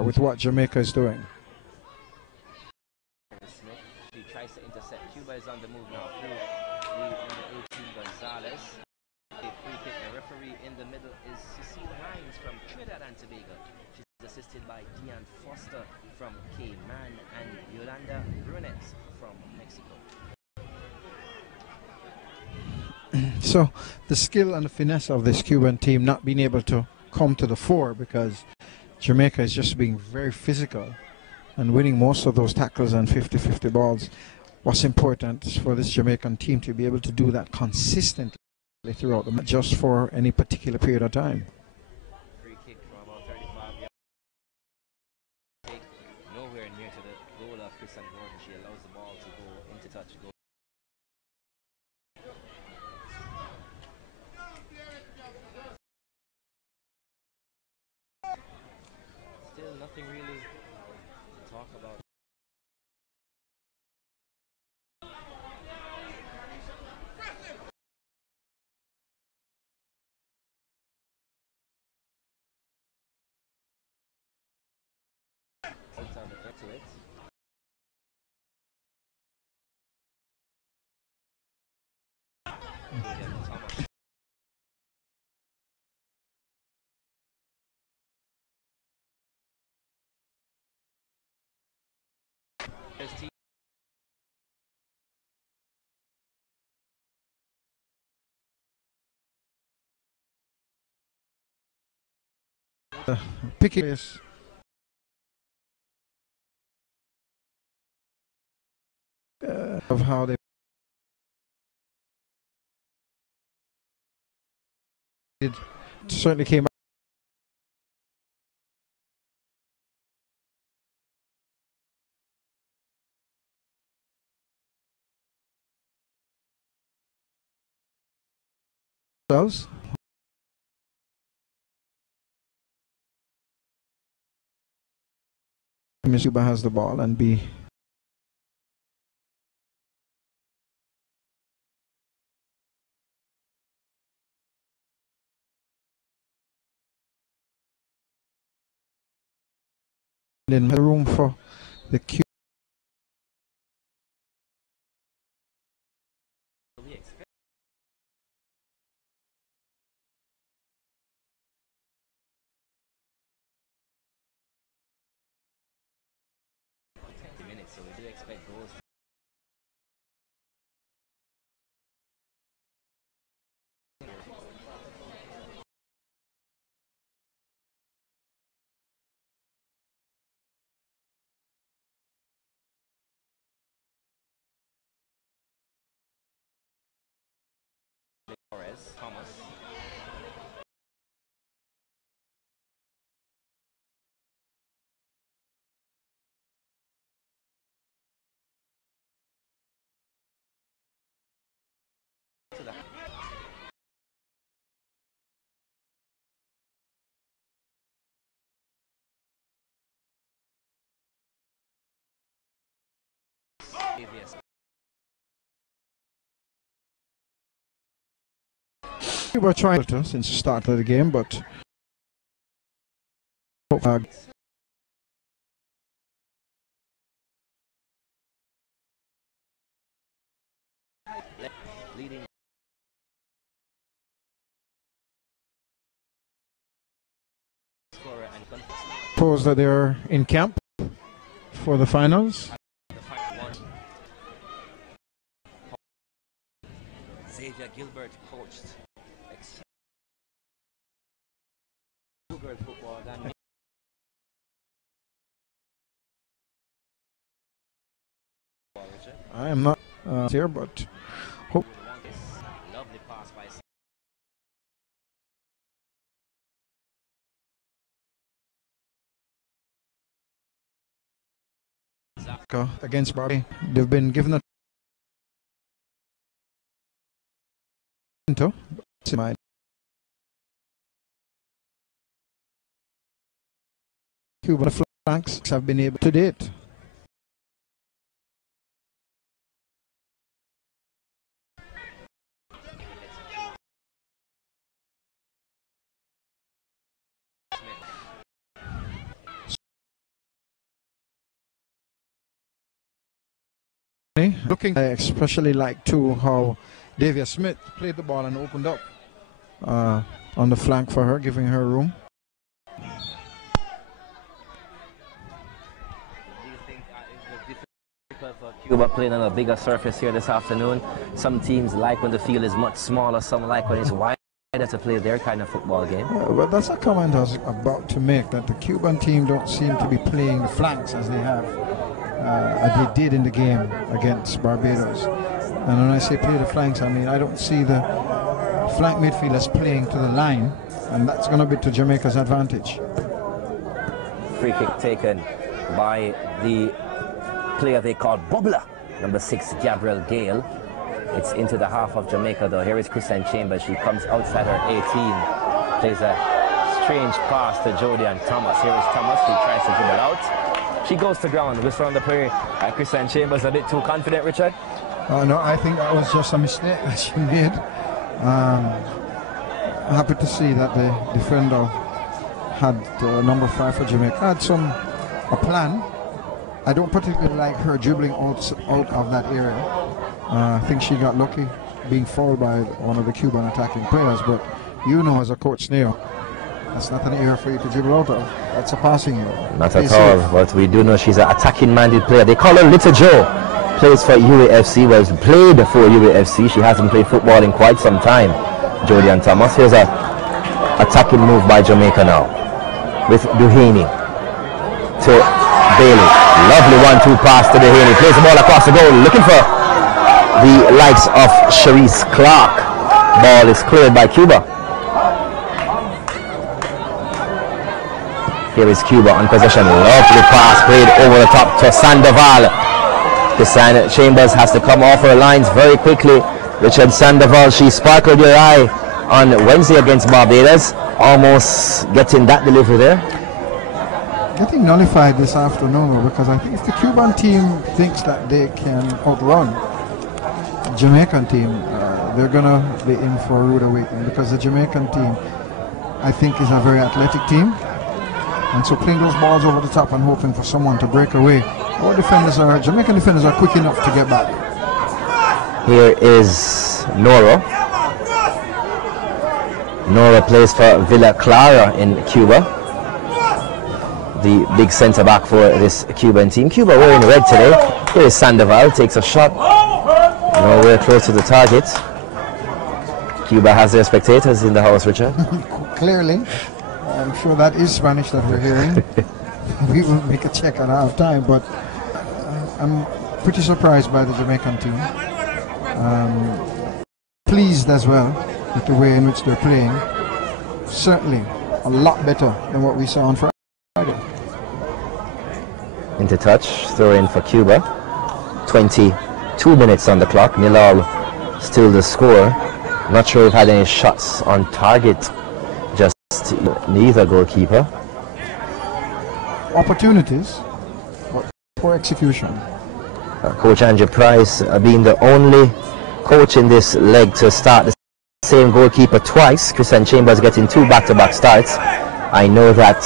with what Jamaica is doing. She tries to intercept. Cuba is on the move now through the number 18 Gonzalez. A free kick. The referee in the middle is Cecile Hines from Trinidad and Tobago. She's assisted by Diane Foster from Cayman and Yolanda Brunet from Mexico. So the skill and the finesse of this Cuban team not being able to come to the fore because Jamaica is just being very physical and winning most of those tackles and 50-50 balls. What's important is for this Jamaican team to be able to do that consistently throughout the match, just for any particular period of time. Free kick from about 35 yards. Nowhere near to the goal of Kristen Gordon. She allows the ball to go into touch. Still nothing really to talk about. Picking this of how they did certainly came themselves. Cuba has the ball and B. Then the room for the Cuba. So we do expect goals. Thomas. We were trying to since the start of the game, but Leading. suppose that they're in camp for the finals. Xavier Gilbert coached girl football than me. I am not here, but hope. Lovely pass by Against Barbie. They've been given a Cuban flanks have been able to date. Looking, I especially like too how Davia Smith played the ball and opened up on the flank for her, giving her room. Do you think it was difficult for Cuba playing on a bigger surface here this afternoon? Some teams like when the field is much smaller, some like when it's wider to play their kind of football game. Well, that's a comment I was about to make, that the Cuban team don't seem to be playing the flanks as they have, as they did in the game against Barbados. And when I say play the flanks, I mean I don't see the flank midfielders playing to the line, and that's going to be to Jamaica's advantage. Free kick taken by the player they call Bubbler, number 6, Gabriel Gale. It's into the half of Jamaica though. Here is Christian Chambers. She comes outside her 18, plays a strange pass to Jodian Thomas. Here is Thomas. She tries to dribble out. She goes to ground. Whistle on the play. Christian Chambers a bit too confident, Richard. No, I think that was just a mistake that she made. Happy to see that the defender had number 5 for Jamaica had a plan. I don't particularly like her dribbling out of that area. I think she got lucky being fouled by one of the Cuban attacking players, but you know as a coach Neo, that's not an area for you to dribble out of. That's a passing area. Not at all, but we do know she's an attacking minded player. They call her Little Joe. Plays for UAFC, was played for UAFC. She hasn't played football in quite some time. Jodian Thomas. Here's a attacking move by Jamaica now with Duhaney to Bailey. Lovely 1-2 pass to Duhaney. Plays the ball across the goal, looking for the likes of Sharice Clark. Ball is cleared by Cuba. Here is Cuba on possession. Lovely pass played over the top to Sandoval. Christian Chambers has to come off her lines very quickly. Richard Sandoval, she sparkled your eye on Wednesday against Barbados. Almost getting that delivery there. Getting nullified this afternoon, because I think if the Cuban team thinks that they can outrun the Jamaican team, they're going to be in for a rude awakening, because the Jamaican team, I think, is a very athletic team. And so playing those balls over the top and hoping for someone to break away. Jamaican defenders are quick enough to get back. Here is Nora. Nora plays for Villa Clara in Cuba. The big centre back for this Cuban team. Cuba wearing red today. Here is Sandoval, takes a shot. Nowhere close to the target. Cuba has their spectators in the house, Richard. Clearly. I'm sure that is Spanish that we're hearing. We will make a check at half time, but I'm pretty surprised by the Jamaican team. Pleased as well with the way in which they're playing. Certainly a lot better than what we saw on Friday. Into touch, throw in for Cuba. 22 minutes on the clock. 0-0 still the score. Not sure we've had any shots on target. Just neither goalkeeper. Opportunities, but poor execution. Coach Andrew Price being the only coach in this leg to start the same goalkeeper twice. Christian Chambers getting 2 back-to-back starts. I know that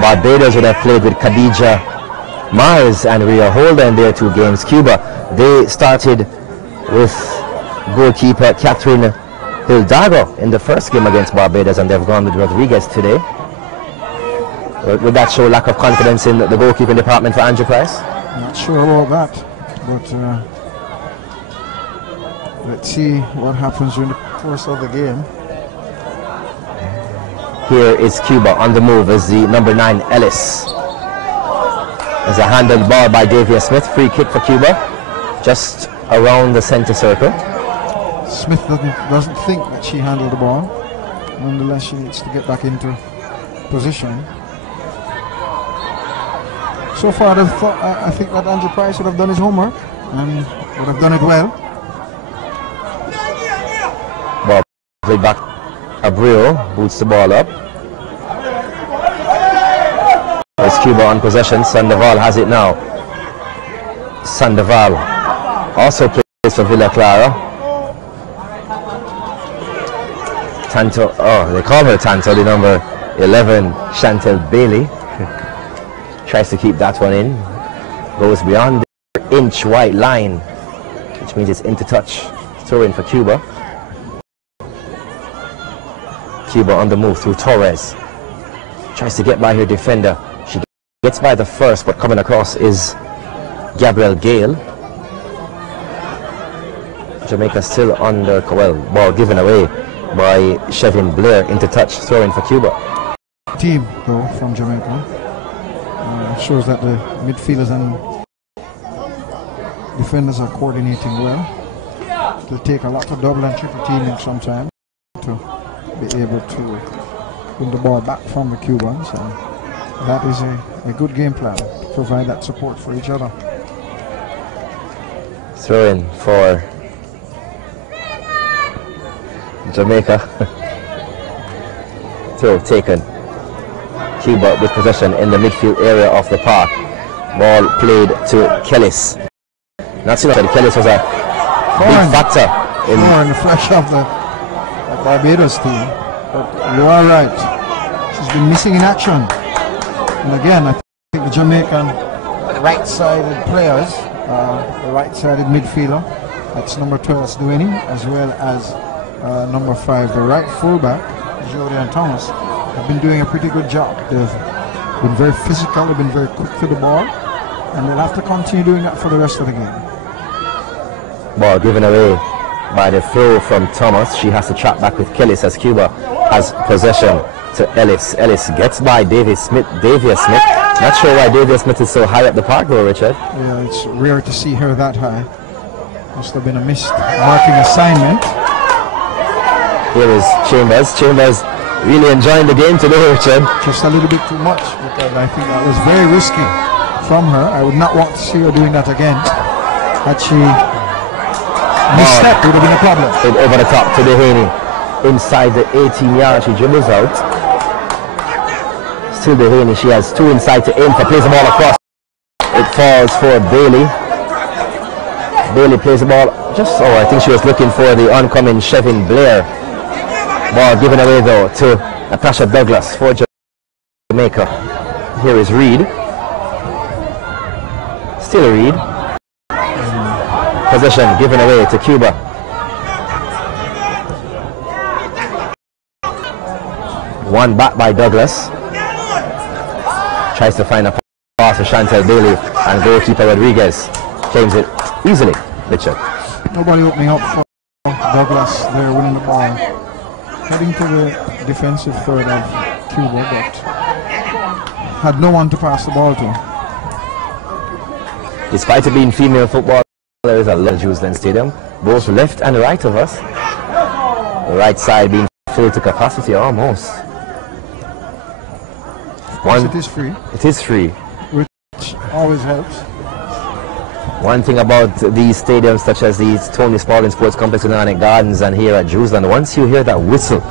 Barbados would have played with Khadija Mars and Rhea Holder in their 2 games. Cuba, they started with goalkeeper Catherine Hildago in the first game against Barbados, and they've gone with Rodriguez today. Would that show lack of confidence in the goalkeeping department for Andrew Price? Not sure about that, but let's see what happens during the course of the game. Here is Cuba on the move as the number 9 Ellis. There's a handled ball by Davia Smith. Free kick for Cuba, just around the center circle. Smith doesn't think that she handled the ball. Nonetheless, she needs to get back into position. So far, I think that Andrew Price would have done his homework and would have done it well. Ball played back. Abreu boots the ball up. There's Cuba on possession. Sandoval has it now. Sandoval also plays for Villa Clara. Tanto, oh, they call her Tanto, the number 11, Chantel Bailey. Tries to keep that one in. Goes beyond 4-inch white line, which means it's into touch. Throw in for Cuba. Cuba on the move through Torres. Tries to get by her defender. She gets by the first, but coming across is Gabrielle Gale. Jamaica still under, well, ball given away by Chevin Blair, into touch, throw in for Cuba. Team though from Jamaica shows that the midfielders and defenders are coordinating well. It'll take a lot of double and triple teaming sometimes to be able to win the ball back from the Cubans, and that is a good game plan to provide that support for each other. Throw in for Jamaica. Throw taken. Cuba with possession in the midfield area of the park. Ball played to Kellis. Not sure that Kellis was a big factor in the flash of the Barbados team. But you are right. She's been missing in action. And again, I think the Jamaican right-sided players, the right-sided midfielder, that's number 12, Dueni, as well as number 5, the right fullback, Jordan Thomas, have been doing a pretty good job. They've been very physical, they've been very quick to the ball, and they'll have to continue doing that for the rest of the game. Ball given away by the throw from Thomas. She has to track back with Kellis as Cuba has possession to Ellis. Ellis gets by Davia Smith. Not sure why Davia Smith is so high up the park though, Richard. Yeah, it's rare to see her that high. Must have been a missed marking assignment. Here is Chambers. Chambers really enjoying the game today, Richard. Just a little bit too much, because I think that was very risky from her. I would not want to see her doing that again. Had she misstep, would have been a problem. Over the top to Dehaney. Inside the 18 yards, she dribbles out. Still Dehaney, she has 2 inside to aim for, plays the ball across. It falls for Bailey. Bailey plays the ball just, I think she was looking for the oncoming Chevin Blair. Ball given away though to Natasha Douglas for Jamaica. Here is Reed. Still Reed. Possession given away to Cuba. One back by Douglas. Tries to find a pass to Chantel Bailey, and goalkeeper Rodriguez claims it easily. Richard. Nobody opening up for Douglas there, winning the ball. Heading to the defensive third of Cuba, but had no one to pass the ball to. Despite it being female football, there is a lot of Jerusalem Stadium, both left and right of us. The right side being filled to capacity almost. It is free. It is free. Which always helps. One thing about these stadiums, such as the Tony Spalding Sports Complex in Arnett Gardens and here at Jerusalem, once you hear that whistle,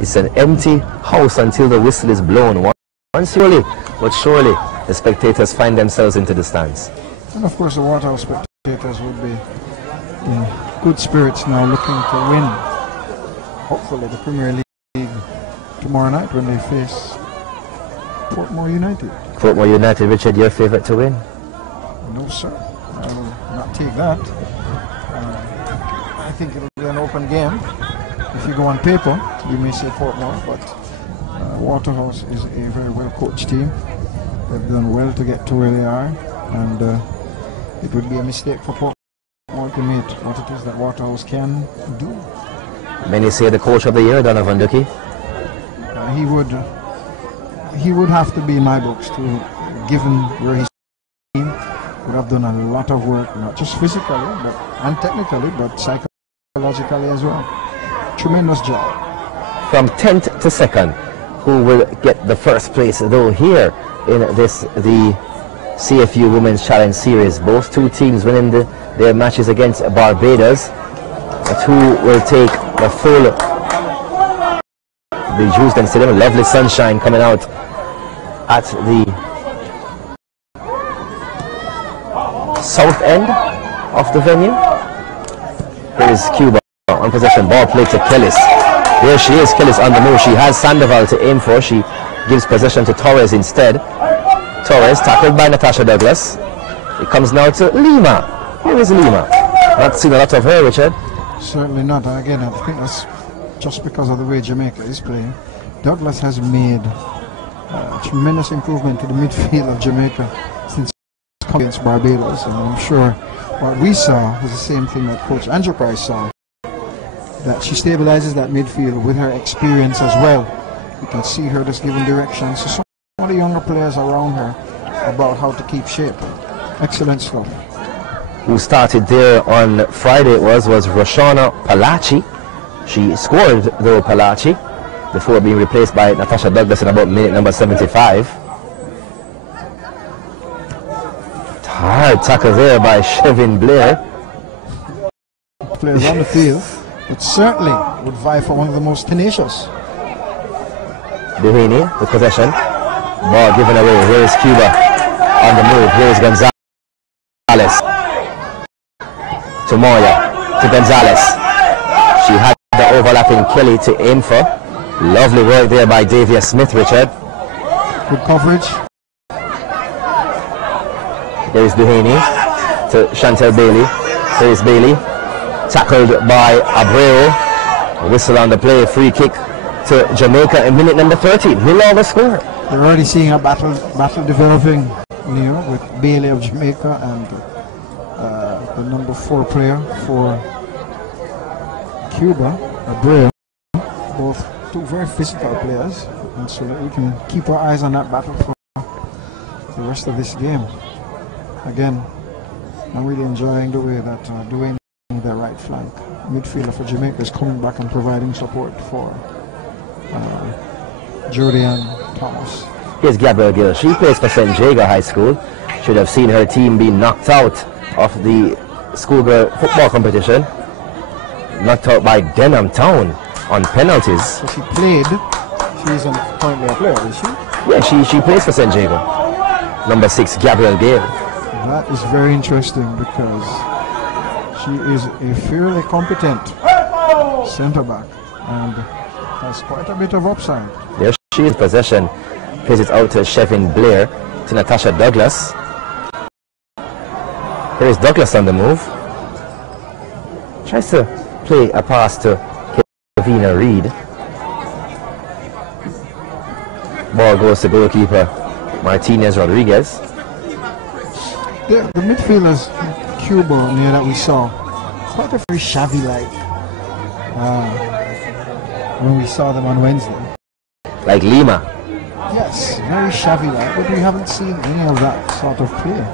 it's an empty house until the whistle is blown. Once slowly but surely, the spectators find themselves into the stands. And of course, the Waterhouse spectators would be in good spirits now, looking to win, hopefully, the Premier League tomorrow night when they face Portmore United. Portmore United, Richard, your favourite to win? No, sir. I will not take that. I think it will be an open game. If you go on paper, you may say Portmore, but Waterhouse is a very well-coached team. They've done well to get to where they are, and it would be a mistake for Portmore to meet what it is that Waterhouse can do. Many say the coach of the year, Donovan Ducky. He would have to be in my books, given where his team would have done a lot of work, not just physically and technically, but psychologically as well. Tremendous job. From 10th to 2nd, who will get the first place though here in the CFU Women's Challenge Series? Both two teams winning their matches against Barbados. But who will take the full Jerusalem Stadium? Lovely sunshine coming out at the south end of the venue. Here is Cuba on possession, ball played to Kellis. There she is, Kellis on the move. She has Sandoval to aim for. She gives possession to Torres instead. Torres tackled by Natasha Douglas. It comes now to Lima. Where is Lima? Not seen a lot of her, Richard. Certainly not. Again, I think that's just because of the way Jamaica is playing. Douglas has made tremendous improvement to the midfield of Jamaica since coming against Barbados, and I'm sure what we saw is the same thing that Coach Andrew Price saw, that she stabilizes that midfield with her experience as well. You can see her just giving directions to some of the younger players around her about how to keep shape. Excellent stuff. Who started there on Friday was Roshana Palachi. She scored though, Palachi, before being replaced by Natasha Douglas in about minute number 75. Hard tackle there by Chevin Blair. Players on the field, but certainly would vie for one of the most tenacious. Devaney with possession. Ball given away. Here is Cuba on the move. Here is Gonzalez. To Moya. To Gonzalez. She had the overlapping Kelly to aim for. Lovely work there by Davia Smith, Richard. Good coverage. There is Devaney to Chantel Bailey. There is Bailey. Tackled by Abreu. A whistle on the play. Free kick to Jamaica in minute number 13. We'll all the score. You're already seeing a battle developing, Neil, with Bailey of Jamaica and the number 4 player for Cuba, Abreu. Both two very physical players, and so that we can keep our eyes on that battle for the rest of this game. Again, I'm really enjoying the way that Dwayne, their right flank midfielder for Jamaica, is coming back and providing support for Jody and Thomas. Here's Gabrielle Gill. She plays for St. Jago High School. Should have seen her team be knocked out of the schoolgirl football competition. Knocked out by Denham Town on penalties. So she played. She's currently a player, is she? Yeah, she plays for St. Jago. Number 6, Gabrielle Gill. That is very interesting because she is a fairly competent centre back and has quite a bit of upside. There she is, possession. Plays it out to Chevin Blair, to Natasha Douglas. Here is Douglas on the move. Tries to play a pass to Kevina Reed. Ball goes to goalkeeper Martinez Rodriguez. The midfielders, Cuba, near that we saw, quite a very shabby-like when we saw them on Wednesday. Like Lima. Yes, very shabby-like, but we haven't seen any of that sort of play.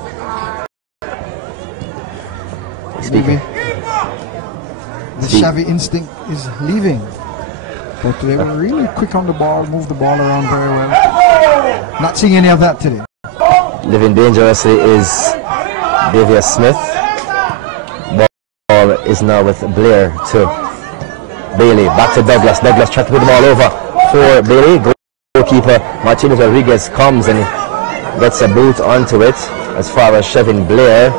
Maybe the shabby instinct is leaving, but they were really quick on the ball, moved the ball around very well. Not seeing any of that today. Living dangerously is Davia Smith. Ball is now with Blair to Bailey. Back to Douglas. Douglas trying to put the ball over for Bailey. Goalkeeper Martinez Rodriguez comes and gets a boot onto it. As far as Chevin Blair,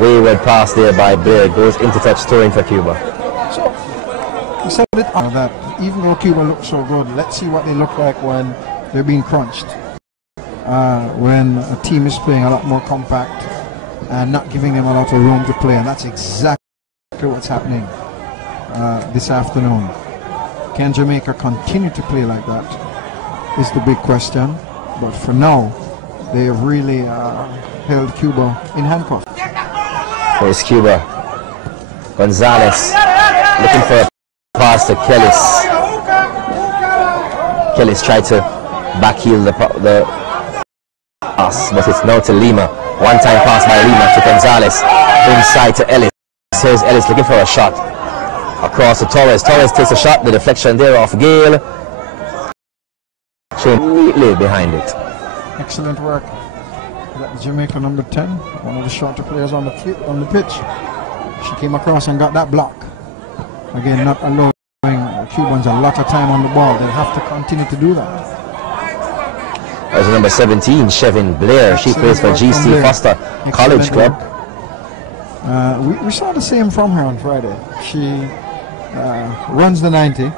wayward pass there by Blair, goes into touch, throwing for Cuba. So we said it that even though Cuba looks so good, let's see what they look like when they're being crunched. When a team is playing a lot more compact and not giving them a lot of room to play, and that's exactly what's happening this afternoon. Can Jamaica continue to play like that is the big question, but for now they have really held Cuba in handcuffs. There's Cuba. Gonzalez looking for a pass to Kellis. Kellis tried to backheel the pass, but it's now to Lima. One-time pass by Lima to Gonzalez. Inside to Ellis. Here's Ellis looking for a shot. Across to Torres. Torres takes a shot. The deflection there off Gale. Neatly behind it. Excellent work. That's Jamaica number 10, one of the shorter players on the pitch. She came across and got that block. Again, not allowing Cubans a lot of time on the ball. They'll have to continue to do that. As number 17, Chevin Blair. She plays for GC Foster College Club. We saw the same from her on Friday. She runs the 90.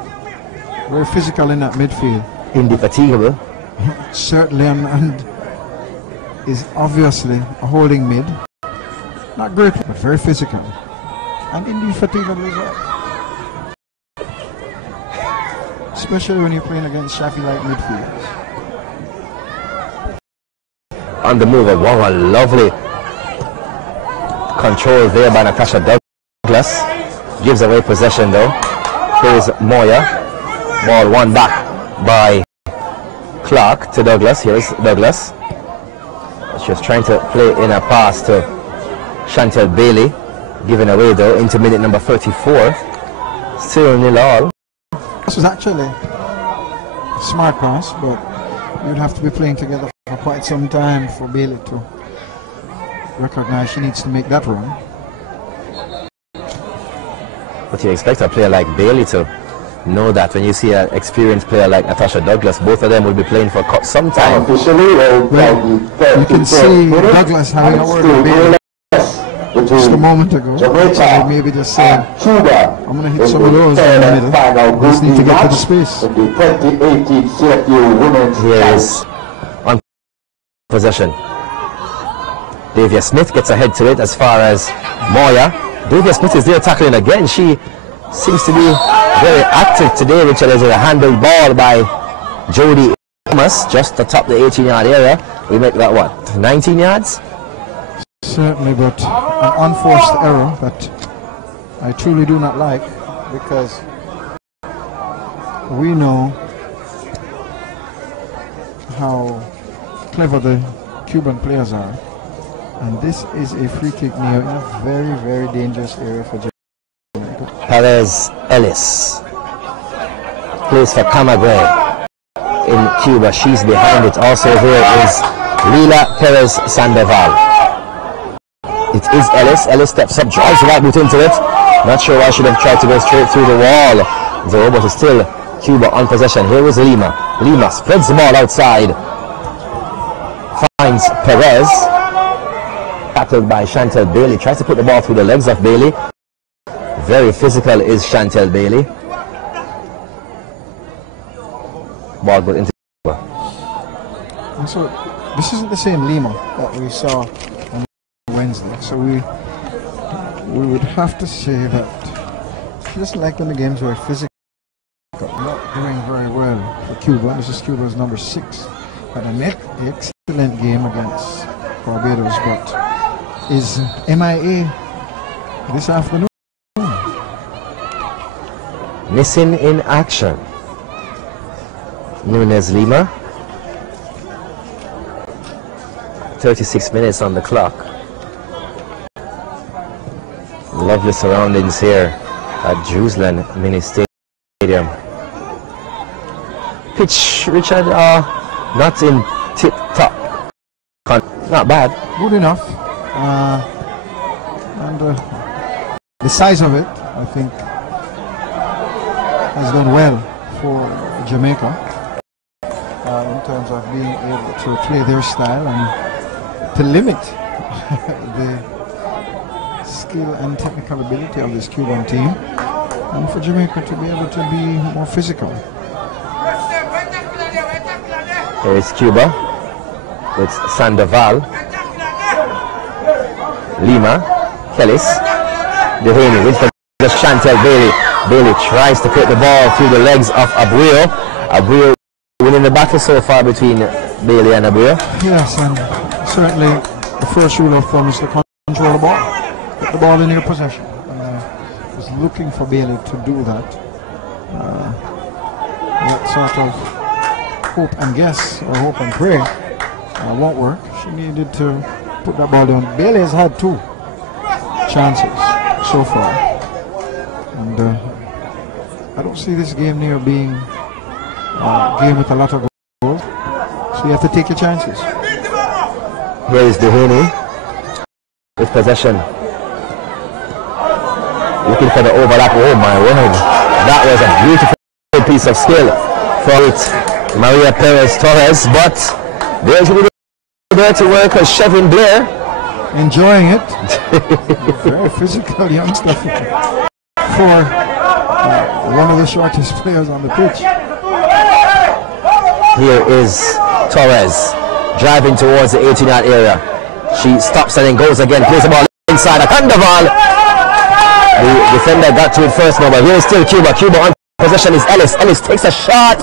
Very physical in that midfield. Indefatigable. Certainly, and is obviously a holding mid. Not great, but very physical. And indefatigable as well. Especially when you're playing against Shafi-like midfielders. On the move, wow, a lovely control there by Natasha Douglas. Gives away possession though. Here's Moya. Ball won back by Clark to Douglas. Here's Douglas. She was trying to play in a pass to Chantel Bailey. Given away though into minute number 34. Still 0-0. This was actually a smart pass, but you'd have to be playing together for quite some time for Bailey to recognize she needs to make that run. But you expect a player like Bailey to know that when you see an experienced player like Natasha Douglas, both of them will be playing for some time. Well, you can see Douglas having a word with Bailey just a moment ago. So maybe just saying, I'm going to hit some of those in the middle. We just need to get to the space. The 2018 CFU Women's Here is on possession. Davia Smith gets ahead to it as far as Moya. Davia Smith is there tackling again. She seems to be very active today, Richard. There's a handled ball by Jodie Thomas just atop the 18-yard area. We make that, what, 19 yards? Certainly, but an unforced error that I truly do not like, because we know how clever the Cuban players are. And this is a free kick near a very, very dangerous area for Jamaica. Perez Ellis plays for Camagüey in Cuba. She's behind it. Also here is Lila Perez Sandoval. It is Ellis. Ellis steps up, drives the right boot into it. Not sure why I should have tried to go straight through the wall. Though, but it's still Cuba on possession. Here is Lima. Lima spreads the ball outside. Finds Perez. Tackled by Chantel Bailey. Tries to put the ball through the legs of Bailey. Very physical is Chantel Bailey. Ball goes into Cuba. And so this isn't the same Lima that we saw on Wednesday. So we would have to say that she doesn't like when the games were physical. Not doing very well for Cuba. This is Cuba's number 6. Had an excellent game against Barbados, but is MIA this afternoon. Missing in action. Nunez Lima. 36 minutes on the clock. Lovely surroundings here at Jerusalem Mini Stadium. Pitch, Richard, not in tip-top. Not bad. Good enough. And the size of it, I think, has done well for Jamaica in terms of being able to play their style and to limit the skill and technical ability of this Cuban team, and for Jamaica to be able to be more physical. Here is Cuba with Sandoval, Lima, Kellis, Dehaney with the Chantel Bailey. Bailey tries to put the ball through the legs of Abreu. Abreu winning the battle so far between Bailey and Abreu. Yes, and certainly the first rule of thumb is to control the ball. Put the ball in your possession. Was looking for Bailey to do that. That sort of hope and guess, or hope and pray, won't work. She needed to put that ball down. Bailey has had 2 chances so far. And I don't see this game near being a game with a lot of goals. So you have to take your chances. Here is Dehaney with possession. Looking for the overlap. Oh my word. That was a beautiful piece of skill for it. Maria Perez Torres, but there's a little there to work as Chevin Blair. Enjoying it. Very physical youngster for one of the shortest players on the pitch. Here is Torres. driving towards the 18-yard area. She stops and then goes again, plays the ball inside a Sandoval. The defender got to it first now, but here is still Cuba. Cuba on possession is Ellis. Ellis takes a shot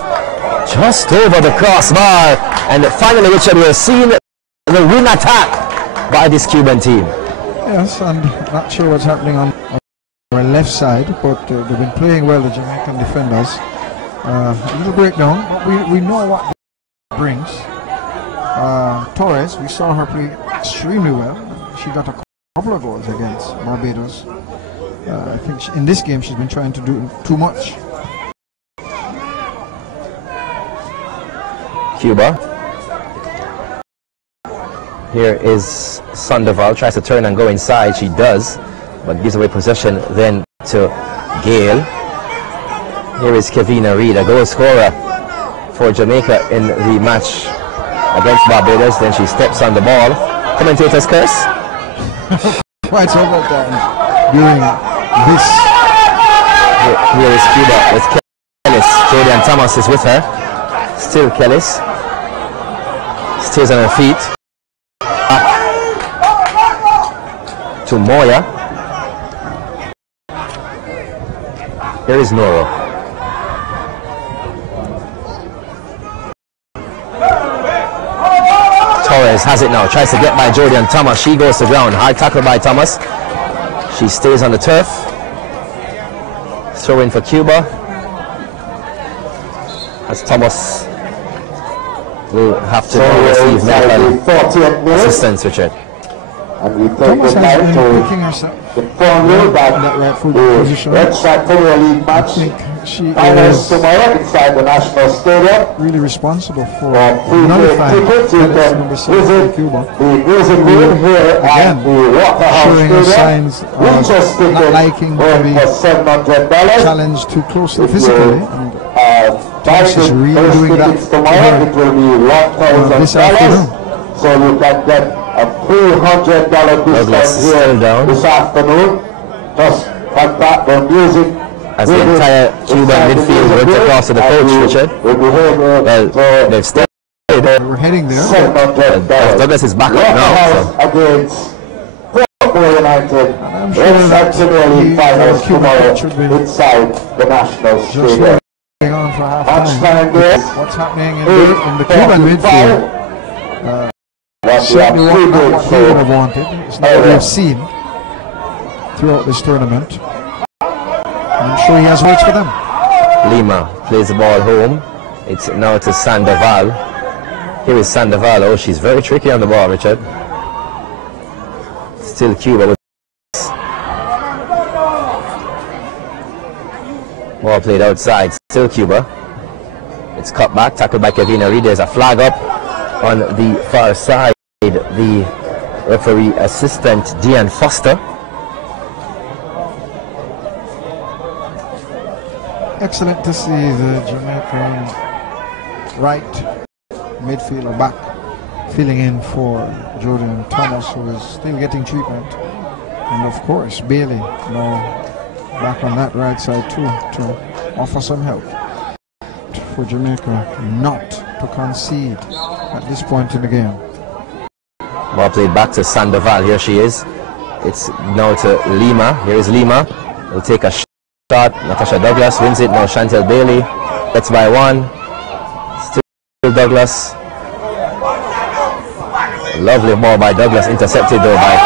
just over the crossbar. And finally, Richard, we're seeing the wing attack by this Cuban team. Yes, I'm not sure what's happening on our left side, but they've been playing well, the Jamaican defenders. A little breakdown, but we know what it brings. Torres, we saw her play extremely well. She got a couple of goals against Barbados. I think in this game she's been trying to do too much. Cuba. Here is Sandoval, tries to turn and go inside. She does, but gives away possession then to Gale. Here is Kevina Reed, a goal scorer for Jamaica in the match against Barbados. Then she steps on the ball. Commentators curse. Quite several times during this. Here is Cuba with Kellis. Jordan Thomas is with her. Still Kellis. Stays on her feet. To Moya. Here is Noro. Torres has it now, tries to get by Jordan Thomas. She goes to ground. Hard tackle by Thomas. She stays on the turf. Throw in for Cuba. As Thomas will have to receive medical assistance, Richard. And we Thomas has been picking herself in that right full position. Red Sox Premier League match. She Finals is tomorrow inside the National Stadium. really responsible for Prepaid nullifying tickets, you Felix can number 7 visit in Cuba. the music room here at Again, the Waterhouse showing her Stadium. signs of not liking to be for $700. challenged too closely physically. And Thomas is really doing that tomorrow. It will be this $1,000. afternoon. So you can get a $300 discount here this afternoon. Just contact the music. As the entire Cuban midfield went across to the coach, Richard. Well, they've stayed. We're heading there. Douglas is back up now. Against United. I'm sure that finals Cuban tomorrow should be inside the National just Stadium. going on for half Time time. there. What's happening in the Cuban midfield? Certainly not what we would have wanted. It's not what we've seen throughout this tournament. I'm sure he has words for them. Lima plays the ball home. It's now to Sandoval. Here is Sandoval. Oh, she's very tricky on the ball, Richard. Still Cuba with ball played outside. Still Cuba. It's cut back, tackled by Kevina Reed. There's a flag up on the far side. The referee assistant Dean Foster. Excellent to see the Jamaican right midfielder back filling in for Jordan Thomas, who is still getting treatment, and of course Bailey now back on that right side too to offer some help for Jamaica not to concede at this point in the game. Ball played back to Sandoval. Here she is. It's now to Lima. Here is Lima. Will take a shot. Natasha Douglas wins it. Now Chantel Bailey gets by one. Still Douglas. Lovely ball by Douglas, intercepted though by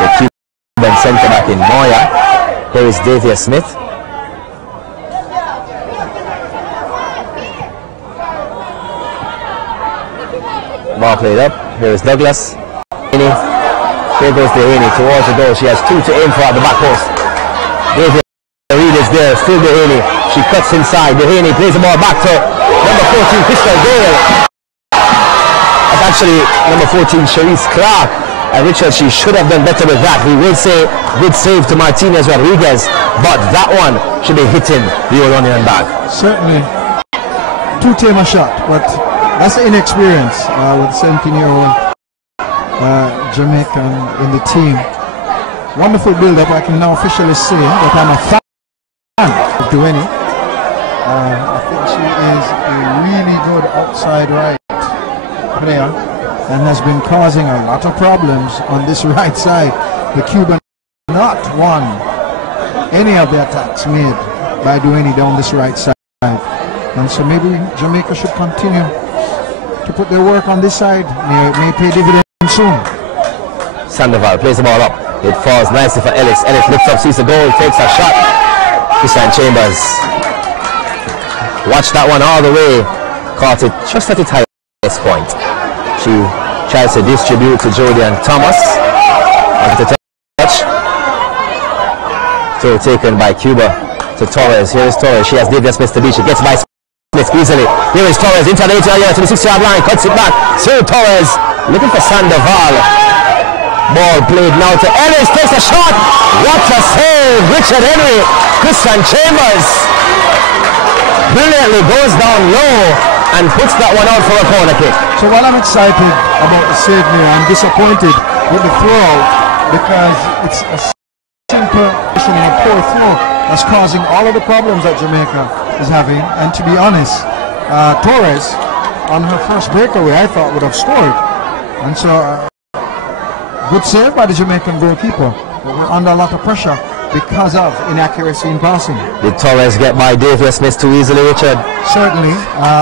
the Cuban centre back in Moya. Here is Davia Smith. Ball played up. Here is Douglas. Here goes Dehaney towards the goal. She has two to aim for at the back post. Davia Reed is there. Still Dehaney. She cuts inside. Dehaney plays the ball back to number 14, Crystal Gale. That's actually number 14, Cherise Clark. And Richard, she should have done better with that. We will say good save to Martinez Rodriguez, but that one should be hitting the Oronian bag. Certainly too tame a shot, but that's the inexperience with 17-year-old Jamaican in the team. Wonderful build-up. I can now officially say that I'm a fan of Dueni. I think she is a really good outside right player. and has been causing a lot of problems on this right side. The Cuban not won any of the attacks made by Duane down this right side. And so maybe Jamaica should continue to put their work on this side. May pay dividends soon. Sandoval plays the ball up. It falls nicely for Ellis. Ellis lifts up, sees the goal, takes a shot. Christian Chambers. Watch that one all the way. Caught it just at the highest point. She tries to distribute to Jody and Thomas. After the touch. Throw taken by Cuba to Torres. Here is Torres. She has David Smith to beat. She gets by Smith easily. Here is Torres into the 8-yard area to the 6-yard line. Cuts it back. So Torres looking for Sandoval. Ball played now to Ellis. Takes a shot. What a save. Richard Henry. Christian Chambers brilliantly goes down low and puts that one out for a corner kick. So while I'm excited about the save here, I'm disappointed with the throw because it's a simple and a poor throw that's causing all of the problems that Jamaica is having. And to be honest, Torres on her first breakaway I thought would have scored. And so good save by the Jamaican goalkeeper. But we're under a lot of pressure because of inaccuracy in passing. Did Torres get by David Smith too easily, Richard? Certainly,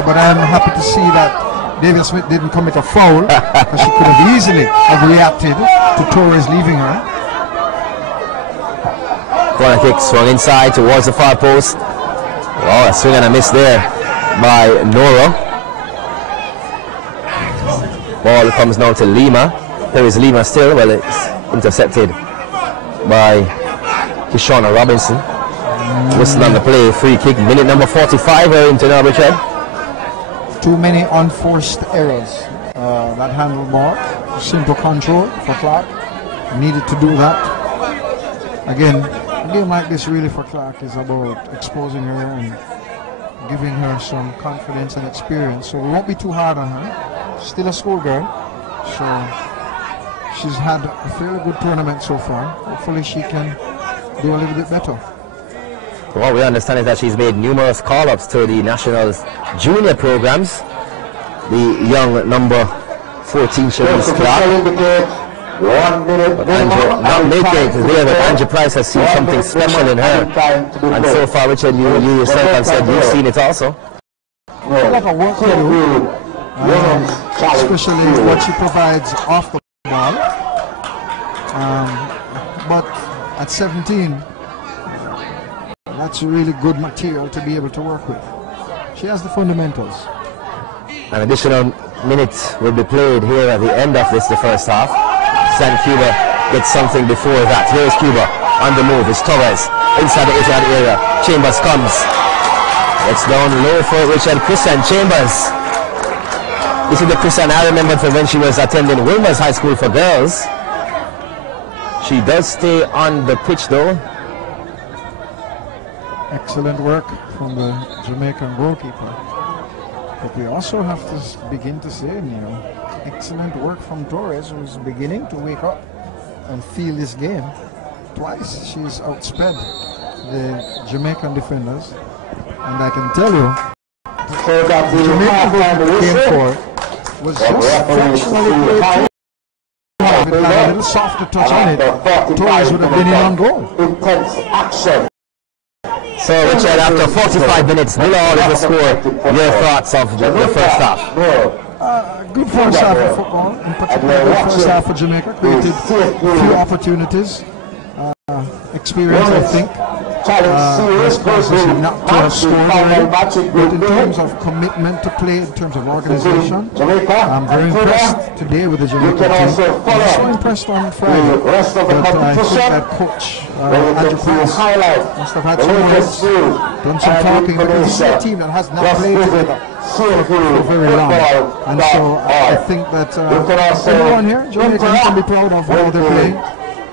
but I'm happy to see that David Smith didn't commit a foul because she could have easily have reacted to Torres leaving her. Corner kick swung inside towards the far post. Oh, a swing and a miss there by Nora. Ball comes now to Lima. Here is Lima still. Well, it's intercepted by Kishona Robinson. Whistle on the play. Free kick. Minute number 45 here into now, Richard. Too many unforced errors. That handle ball. Simple control for Clark. Needed to do that. Again, a game like this really for Clark is about exposing her and giving her some confidence and experience. So we won't be too hard on her. Still a schoolgirl. So she's had a fairly good tournament so far. Hopefully she can do a little bit better. What we understand is that she's made numerous call-ups to the nationals junior programs. The young number 14 Sharice Clark. 1 minute. But not making it there, but Angie Price has seen something special in her. And so far, Richard, you yourself have said you've seen it also. A lot of work to do, especially what she provides off the ball. But at 17, that's really good material to be able to work with. She has the fundamentals. An additional minute will be played here at the end of this, the first half. San Cuba gets something before that. Here is Cuba on the move. It's Torres inside the 8-yard area. Chambers comes. It's down low for Richard. Christian Chambers. This is the Christian I remembered from when she was attending Wilmer's High School for Girls. She does stay on the pitch though. Excellent work from the Jamaican goalkeeper. But we also have to begin to say, excellent work from Torres, who's beginning to wake up and feel this game. Twice she's outsped the Jamaican defenders. And I can tell you, the Jamaican game for was just fractionally played. If it had a little softer touch on it, Torres would have been in on goal. Intense action. So Richard, after 45 minutes, 0-0 is the score. Your thoughts of the first half? Good first half of football, in particular the first half for Jamaica, created a few opportunities. Experience, I think. Responses not to have scored already, but in terms of commitment to play, in terms of organization, I'm very impressed today with the Jamaican team. I was so impressed on Friday, but I think that coach Andrew Price must have had some words, done some talking, because this is a team that has not played together for very long. And so I think that everyone here, Jamaicans, can be proud of how they're playing.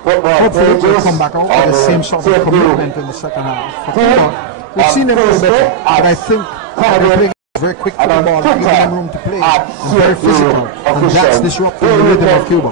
Hopefully we'll come back out with the same sort of commitment in the second half. For Cuba, we've seen them play better, but I think they're playing very quick to the ball, giving them room to play, and very physical, and that's disrupting the rhythm of Cuba.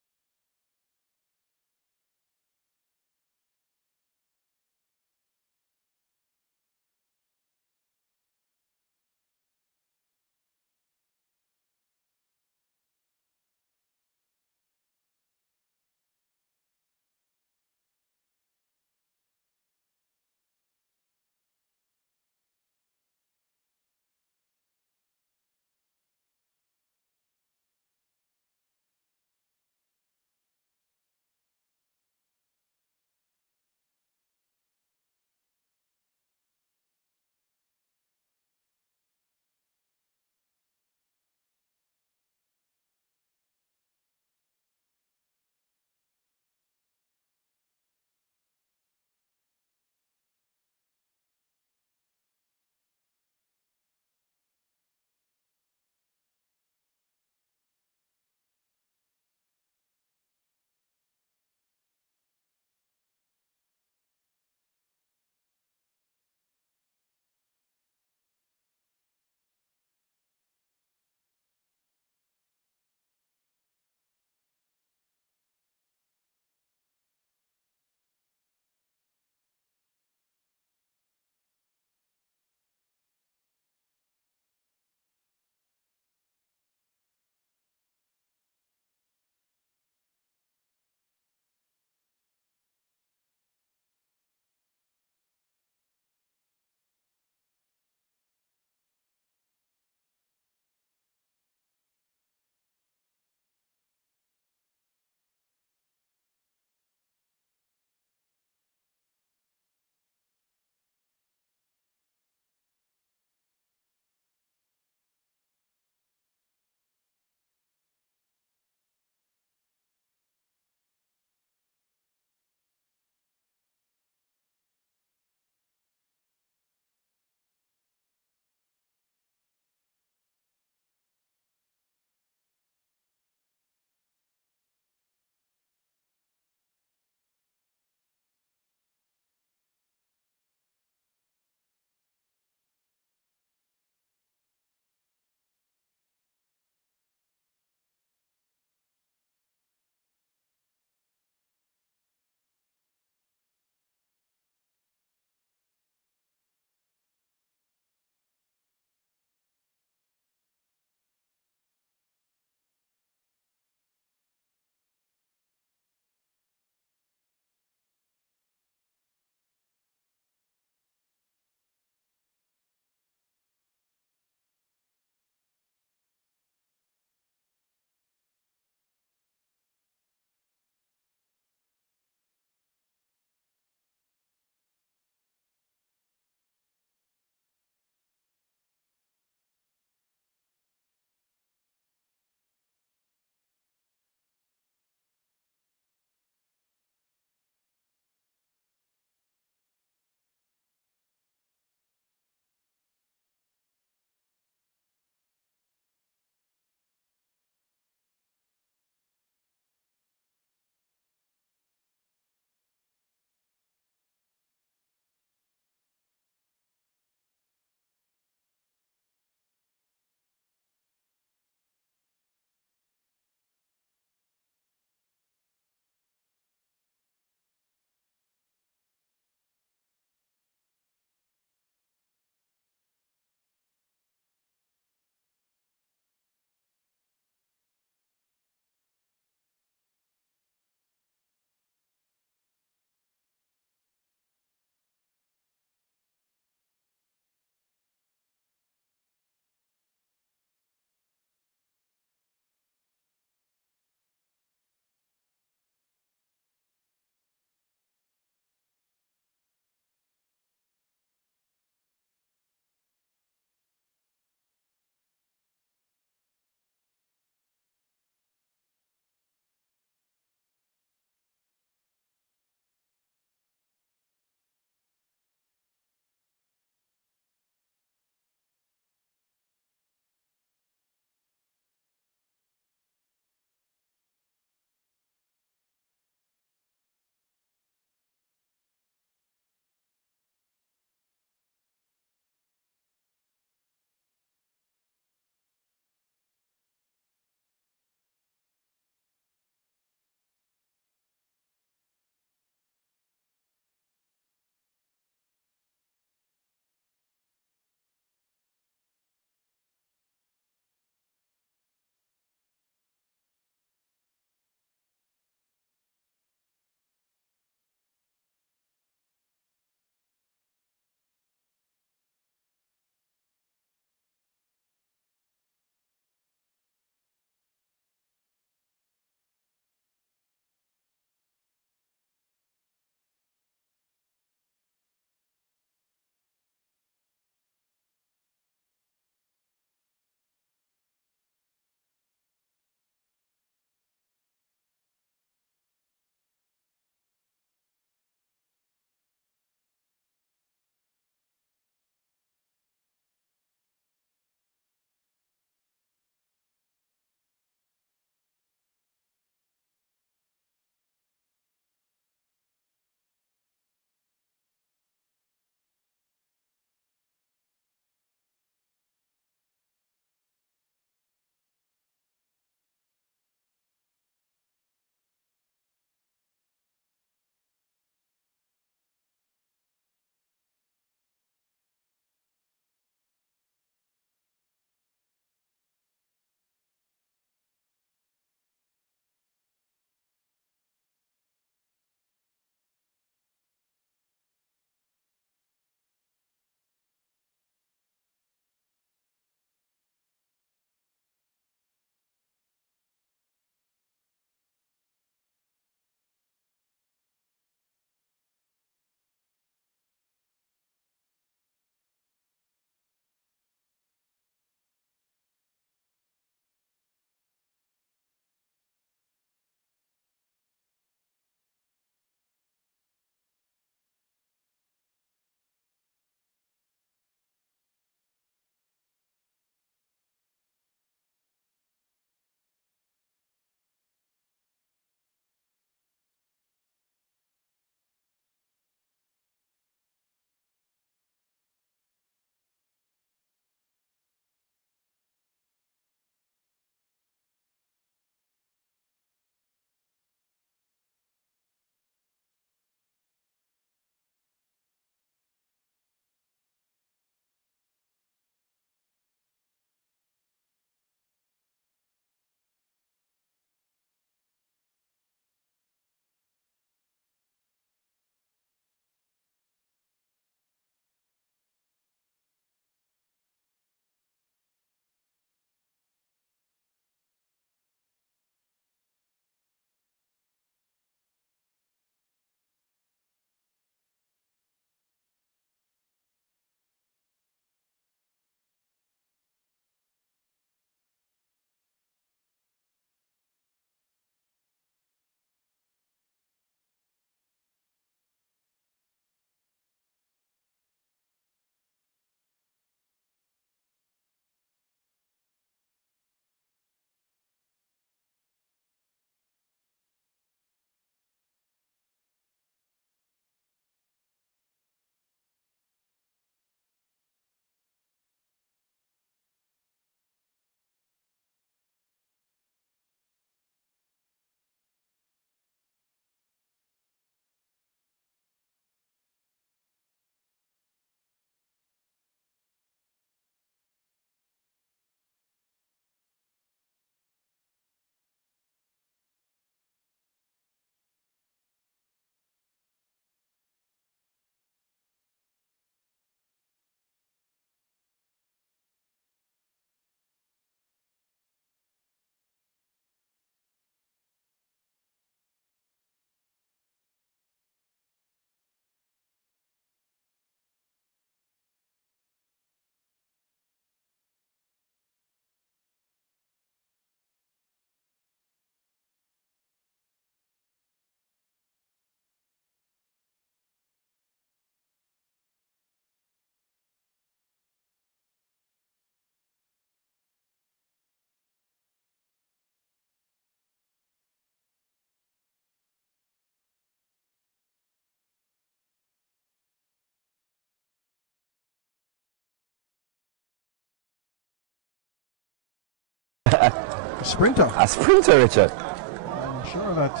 A sprinter. A sprinter, Richard. I'm sure that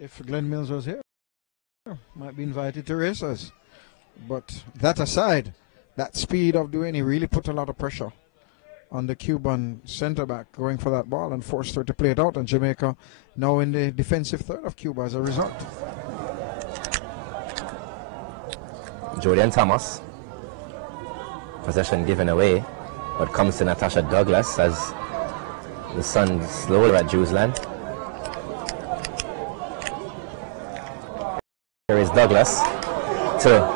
if Glenn Mills was here, might be invited to races. But that aside, that speed of Duhaney really put a lot of pressure on the Cuban centre back going for that ball and forced her to play it out, and Jamaica now in the defensive third of Cuba as a result. Jordan Thomas. Possession given away, but comes to Natasha Douglas as the Suns lower at Jewsland. Here is Douglas to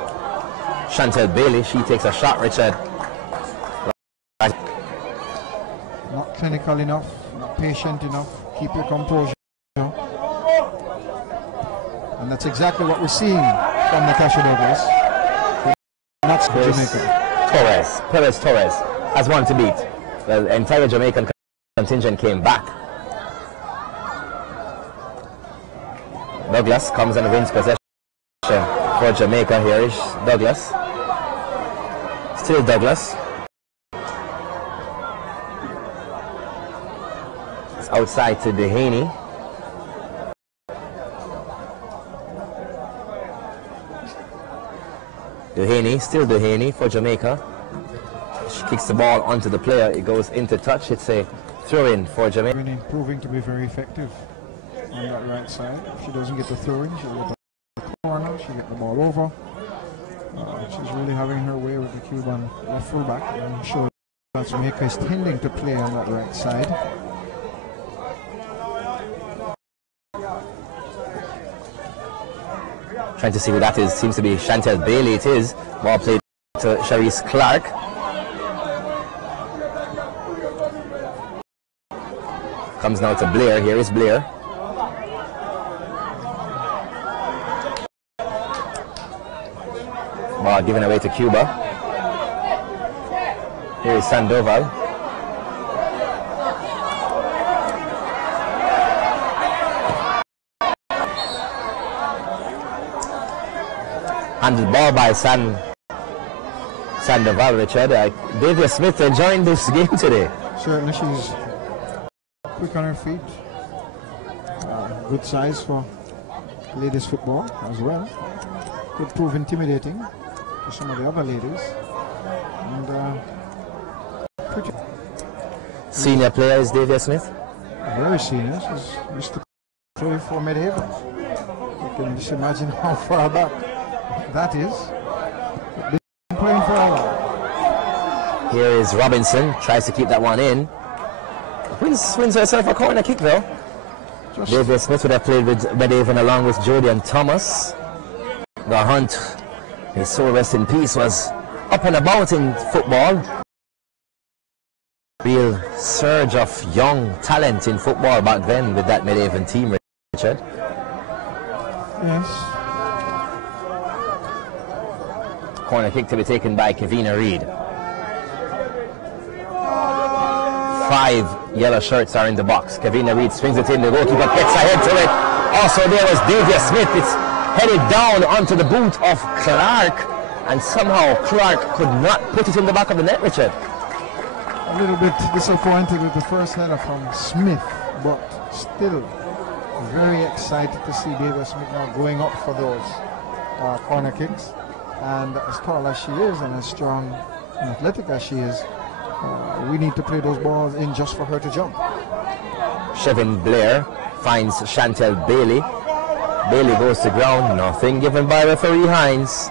Chantel Bailey. She takes a shot, Richard. Not clinical enough, not patient enough. Keep your composure. And that's exactly what we're seeing from Natasha Douglas. That's Jamaica. Perez Torres has one to beat. The entire Jamaican contingent came back. Douglas comes and wins possession for Jamaica. Here is Douglas. Still Douglas. It's outside to Duhaney. Still Duhaney for Jamaica. She kicks the ball onto the player. It goes into touch. It's a throw-in for Jamaica. Proving to be very effective on that right side. If she doesn't get the throw-in, she'll get the corner. She'll get the ball over. She's really having her way with the Cuban left fullback. I'm sure that Jamaica is tending to play on that right side. Trying to see who that is. Seems to be Chantel Bailey. It is. Ball played to Sharice Clark. Comes now to Blair. Here is Blair. Ball given away to Cuba. Here is Sandoval. Handled ball by Sandoval, Richard. Davia Smith enjoying this game today. Certainly, she's quick on her feet. Good size for ladies football as well. Could prove intimidating to some of the other ladies. And pretty senior player is Davia Smith. Very senior. She's used to play for Medhaven. You can just imagine how far back that is. Been playing for a while. Here is Robinson, tries to keep that one in. Wins herself a corner kick though. Davia Smith would have played with Medhaven along with Jodie and Thomas. The Hunt, his soul rest in peace, was up and about in football. Real surge of young talent in football back then with that Medhaven team, Richard. Yes. Corner kick to be taken by Kavina Reed. 5 yellow shirts are in the box. Kavina Reed swings it in. The goalkeeper gets ahead to it. Also there was Davia Smith. It's headed down onto the boot of Clark, and somehow Clark could not put it in the back of the net, Richard. A little bit disappointed with the first header from Smith, but still very excited to see Davia Smith now going up for those corner kicks. And as tall as she is and as strong and athletic as she is, we need to play those balls in just for her to jump. Chevin Blair finds Chantel Bailey. Bailey goes to ground. Nothing given by referee Hines.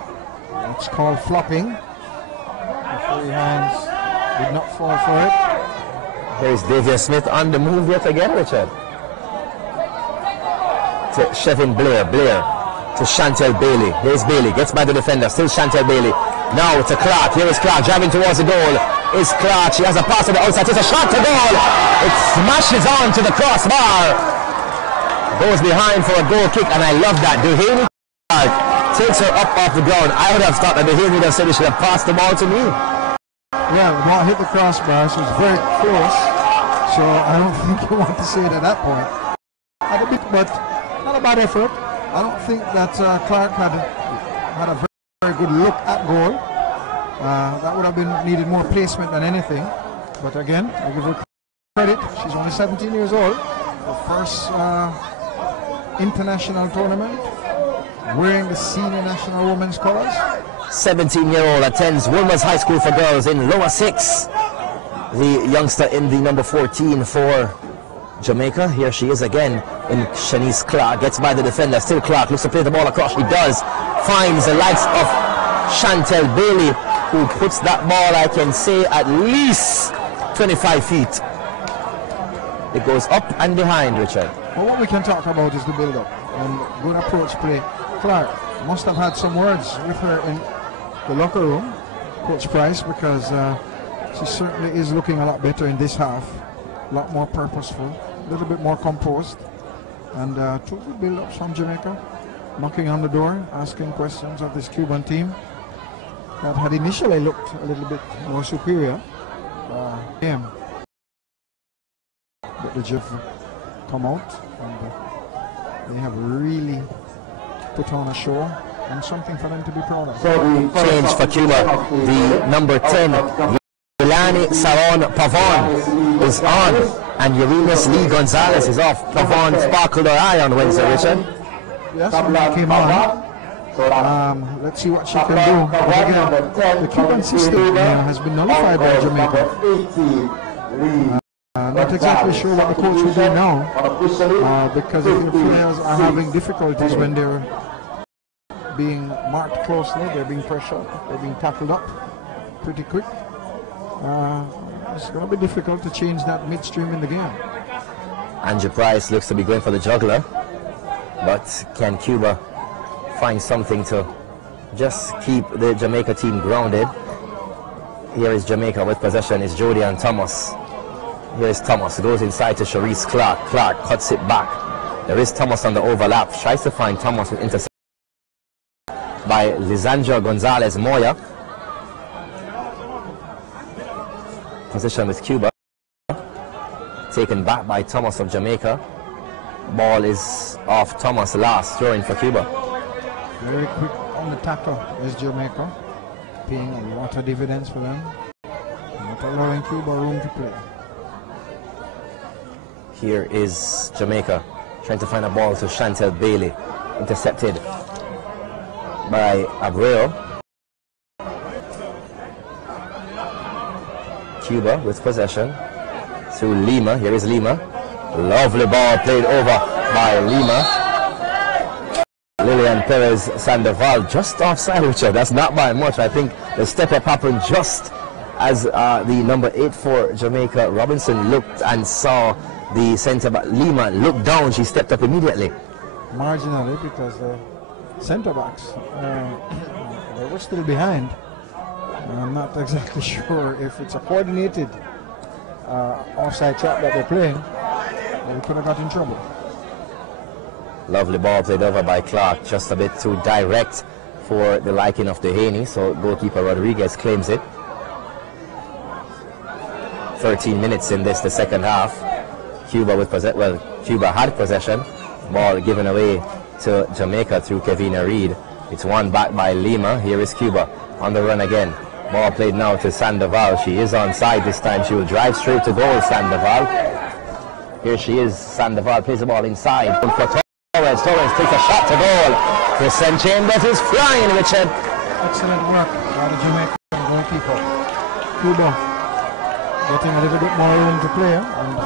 It's called flopping. Referee Hines did not fall for it. Here's Davia Smith on the move yet again, Richard. To Chevin Blair. Blair to Chantel Bailey. Here's Bailey. Gets by the defender. Still Chantel Bailey. Now to Clark. Here is Clark driving towards the goal. Is Clark. She has a pass to the outside. It's a shot to goal. It smashes on to the crossbar. Goes behind for a goal kick, and I love that. Duhaney Clark takes her up off the ground. I would have thought that Duhaney would have said he should have passed the ball to me. Yeah, the ball hit the crossbar, so it was very close. So I don't think you want to say it at that point. Had a bit, but not a bad effort. I don't think that Clark had a very good look at goal. That would have been needed more placement than anything. But again, I give her credit. She's only 17 years old. Her first international tournament, wearing the senior national women's colors. 17-year-old attends Women's High School for Girls in Lower 6. The youngster in the number 14 for Jamaica. Here she is again in Shanice Clark. Gets by the defender. Still Clark. Looks to play the ball across. She does. Finds the likes of Chantel Bailey, who puts that ball, I can say, at least 25 feet. It goes up and behind, Richard. Well, what we can talk about is the build-up and good approach play. Clark must have had some words with her in the locker room, Coach Price, because she certainly is looking a lot better in this half. A lot more purposeful, a little bit more composed. And two good build-ups from Jamaica, knocking on the door, asking questions of this Cuban team that had initially looked a little bit more superior. But the JFF come out and they have really put on a show and something for them to be proud of. Change for Cuba. The number 10, Yolani Saron Pavon, is on, and Uranus Lee Gonzalez is off. Pavon sparkled her eye on Wednesday, Richard. Yes, she came on. Let's see what she can do. But again, the Cuban system has been nullified by Jamaica. Not exactly sure what the coach will do now, because if the players are having difficulties when they're being marked closely, they're being pressured, they're being tackled up pretty quick. It's going to be difficult to change that midstream in the game. Andrew Price looks to be going for the juggler, but can Cuba find something to just keep the Jamaica team grounded? Here is Jamaica with possession. Is Jody and Thomas. Here is Thomas, goes inside to Sharice Clark. Clark cuts it back. There is Thomas on the overlap. Tries to find Thomas with interception by Lisandra Gonzalez Moya. Position with Cuba. Taken back by Thomas of Jamaica. Ball is off Thomas last. Throwing for Cuba. Very quick on the tackle is Jamaica. Paying a lot of dividends for them. Not allowing Cuba room to play. Here is Jamaica trying to find a ball to Chantel Bailey. Intercepted by Abreu. Cuba with possession to Lima. Here is Lima. Lovely ball played over by Lima. Lillian Perez Sandoval just offside, Richard. That's not by much. I think the step up happened just as the number 8 for Jamaica, Robinson, looked and saw the centre back Lima looked down. She stepped up immediately. Marginally, because the centre backs they were still behind. I'm not exactly sure if it's a coordinated offside trap that they're playing, or we could have got in trouble. Lovely ball played over by Clark, just a bit too direct for the liking of Dehaney, so goalkeeper Rodriguez claims it. 13 minutes in this, the second half. Cuba with Cuba had possession. Ball given away to Jamaica through Kevina Reed. It's won back by Lima. Here is Cuba on the run again. Ball played now to Sandoval. She is onside this time. She will drive straight to goal, Sandoval. Here she is. Sandoval plays the ball inside. For Torres. Torres takes a shot to goal. Kristen Chambers is flying, Richard. Excellent work by the Jamaican goalkeeper. Cuba getting a little bit more room to play and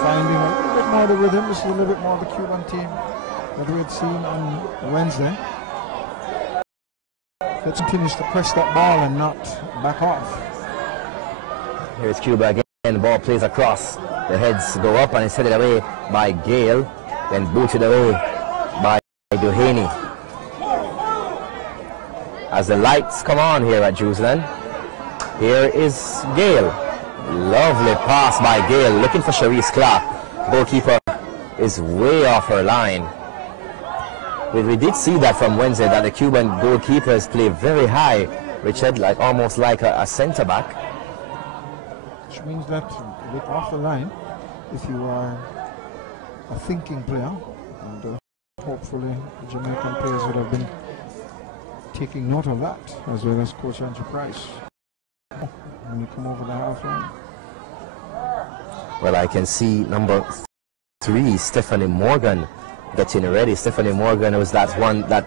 finding a little bit more of the rhythm. This is a little bit more of the Cuban team that we had seen on Wednesday. That continues to press that ball and not back off. Here's Cuba again. The ball plays across. The heads go up and it's headed away by Gale. Then booted away by Dehaney. As the lights come on here at Jerusalem, here is Gale. Lovely pass by Gale, looking for Sharice Clark. Goalkeeper is way off her line. We did see that from Wednesday, that the Cuban goalkeepers play very high, Richard, like almost like a centre back. Which means that a bit off the line, if you are a thinking player, and hopefully the Jamaican players would have been taking note of that, as well as Coach Andrew Price. When you come over the half line. Well, I can see number 3, Stephanie Morgan, getting ready. Stephanie Morgan was that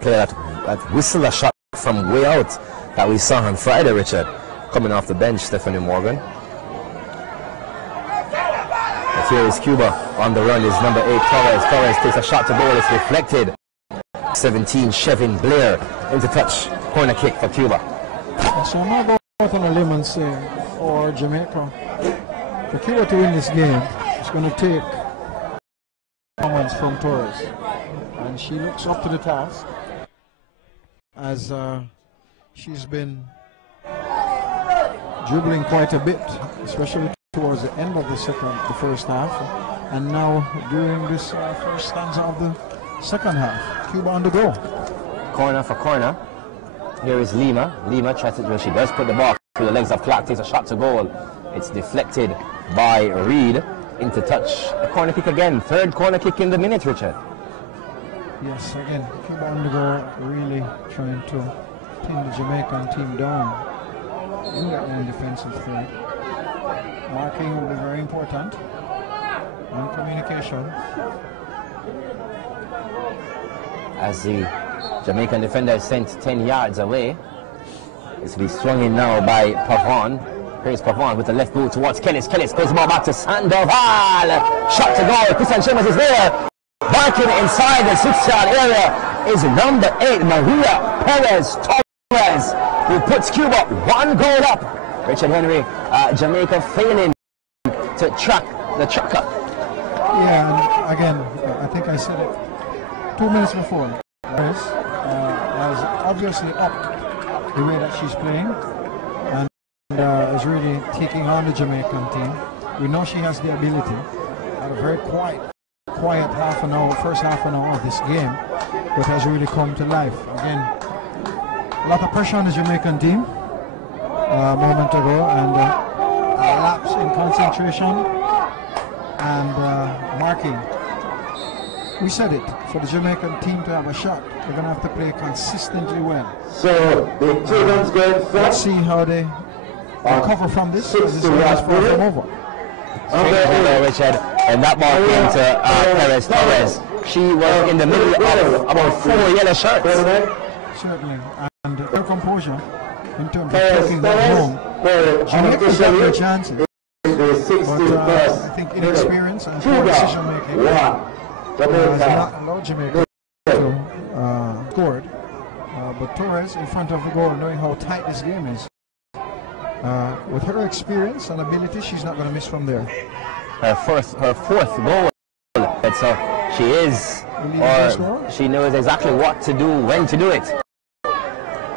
player that whistled a shot from way out that we saw on Friday, Richard. Coming off the bench, Stephanie Morgan. But here is Cuba on the run, is number 8, Torres. Torres takes a shot to goal, it's deflected. 17, Chevin Blair into touch. Corner kick for Cuba. So I'm not going out on a limb and say for Jamaica, for Cuba to win this game, it's going to take performance from Torres. And she looks up to the task as she's been dribbling quite a bit, especially towards the end of the first half, and now during this first stanza of the second half. Cuba on the go. Corner for corner. Here is Lima. Lima tries to, well, she does put the ball through the legs of Clark, takes a shot to goal. It's deflected by Reed into touch. A corner kick again. 3rd corner kick in the minute, Richard. Yes, again, Cuba on the go, really trying to pin the Jamaican team down in their own defensive threat. Marking will be very important, and communication. As the Jamaican defender is sent 10 yards away, it's to be swung in now by Pavon. Here's Pavon with the left boot towards Kellis. Kellis goes the ball back to Sandoval. Shot to goal. Christian Chambers is there. Barking inside the 6-yard area is number 8, Maria Perez Torres, who puts Cuba 1 goal up. Richard Henry, Jamaica failing to track the tracker. Yeah, and again, I think I said it 2 minutes before. Perez has obviously upped the way that she's playing and is really taking on the Jamaican team. We know she has the ability at a very quiet first half an hour of this game, but has really come to life. Again, a lot of pressure on the Jamaican team a moment ago, and a lapse in concentration and marking. We said it, for the Jamaican team to have a shot, they're going to have to play consistently well. So the children's game, let's see how they recover from this. This is over. Richard, and that ball came to Perez Torres. She was in the middle of about 4 yellow shirts. Certainly, and her composure in terms of taking that home. Jamaica's got their chances, but I think inexperience and poor decision making has not allowed Jamaica to score. But Torres in front of the goal, knowing how tight this game is, with her experience and ability, she's not going to miss from there. Her fourth goal. So she knows exactly what to do, when to do it.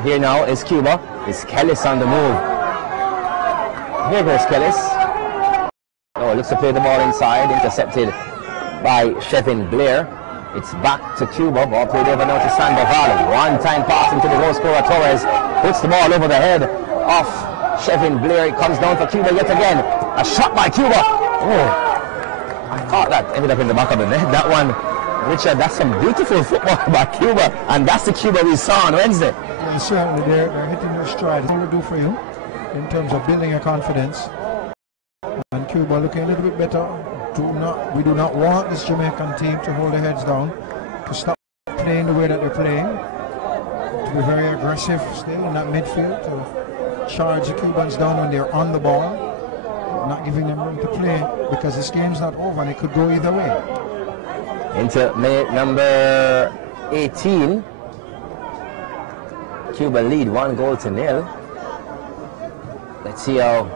Here now is Cuba. It's Kellis on the move. Here goes Kellis. Oh, looks to play the ball inside, intercepted by Chevin Blair. It's back to Cuba. Ball played over now to Sandoval. One-time pass into the goal scorer Torres. Puts the ball over the head of Chevin Blair. It comes down for Cuba yet again. A shot by Cuba. Oh, I thought that ended up in the back of the net. That one, Richard, that's some beautiful football by Cuba. And that's the Cuba we saw on Wednesday. Yeah, certainly they're hitting their stride. What will do for you in terms of building your confidence. And Cuba looking a little bit better. We do not want this Jamaican team to hold their heads down, to stop playing the way that they're playing, to be very aggressive still in that midfield, to charge the Cubans down when they're on the ball, not giving them room to play, because this game's not over and it could go either way. Into minute number 18, Cuba lead 1-0. Let's see how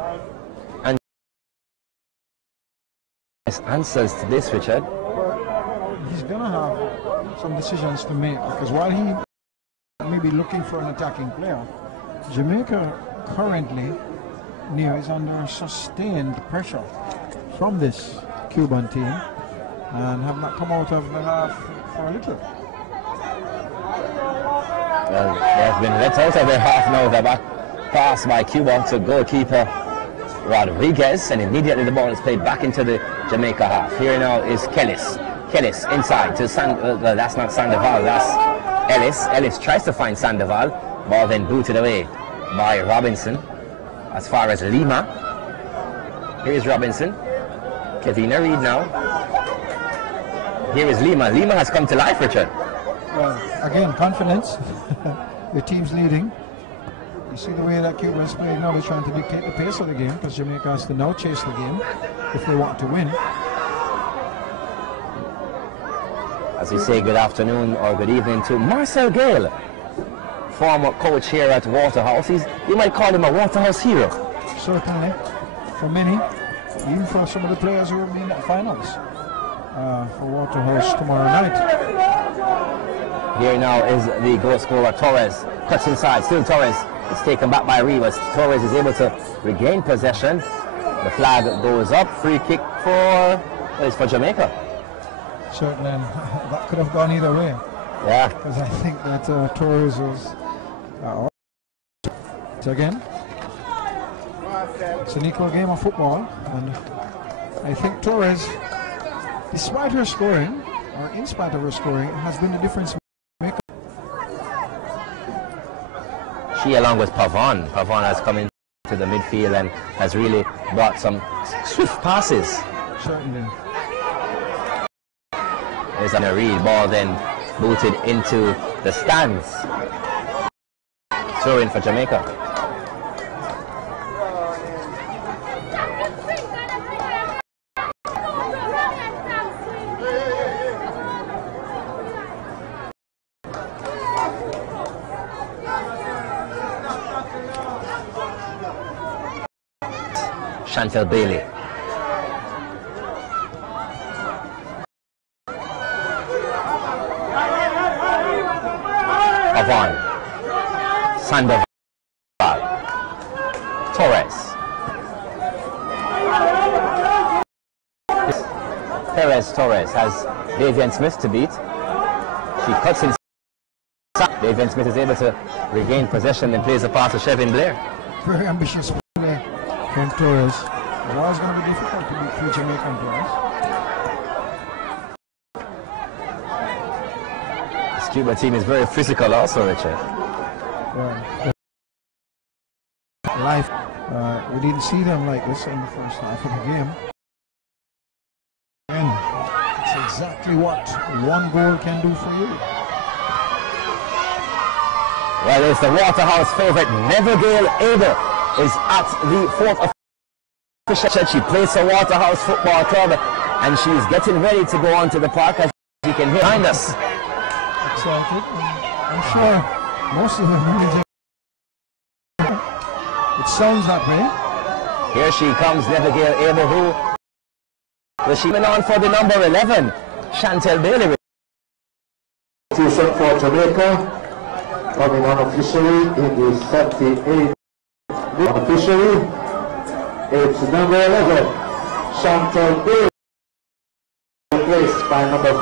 answers to this, Richard. He's going to have some decisions to make, because while he may be looking for an attacking player, Jamaica currently is under sustained pressure from this Cuban team and have not come out of the half for a little. Well, they have been let out of their half now. The back pass by Cuba to goalkeeper Rodriguez, and immediately the ball is played back into the Jamaica half. Here now is Kellis. Kellis inside to that's not Sandoval, that's Ellis. Ellis tries to find Sandoval. Ball then booted away by Robinson as far as Lima. Here is Robinson. Kevina Reed now. Here is Lima. Lima has come to life, Richard. Well, again, confidence. The team's leading. You see the way that Cuba is playing now. They're trying to dictate the pace of the game because Jamaica has to now chase the game if they want to win. As we say good afternoon or good evening to Marcel Gale, former coach here at Waterhouse. You might call him a Waterhouse hero. Certainly, for many, even for some of the players who will be in the finals for Waterhouse tomorrow night. Here now is the goal scorer, Torres. Cuts inside, still Torres. It's taken back by Rivas. Torres is able to regain possession. The flag goes up. Free kick for Jamaica. Certainly, that could have gone either way. Yeah. Because I think that Torres was... again, it's an equal game of football. And I think Torres, despite her scoring, or in spite of her scoring, has been the difference maker. She, along with Pavon. Pavon has come into the midfield and has really brought some swift passes. Certainly. There's a Reed ball then booted into the stands. Throw in for Jamaica. Chantel Bailey. Pavon. Sandoval. Torres. Torres has Davian Smith to beat. She cuts inside. Davian Smith is able to regain possession and plays a pass to Chevin Blair. Very ambitious play from Torres. It's always going to be difficult to beat three Jamaican players. This Cuba team is very physical also, Richard. Well, life, we didn't see them like this in the first half of the game. And it's exactly what one goal can do for you. Well, it's the Waterhouse favorite, Nevergale Abel, is at the fourth official. She plays for Waterhouse Football Club, and she's getting ready to go onto the park, as you can hear behind us. Excited. I'm sure most of them. It sounds that way. Here she comes, Nevergale Abel, who was she went on for the number 11, Chantel Bailey. Substitution for Jamaica, coming on officially in the 78th. Officially, it's number 11, Chantel Bailey, replaced by number 4,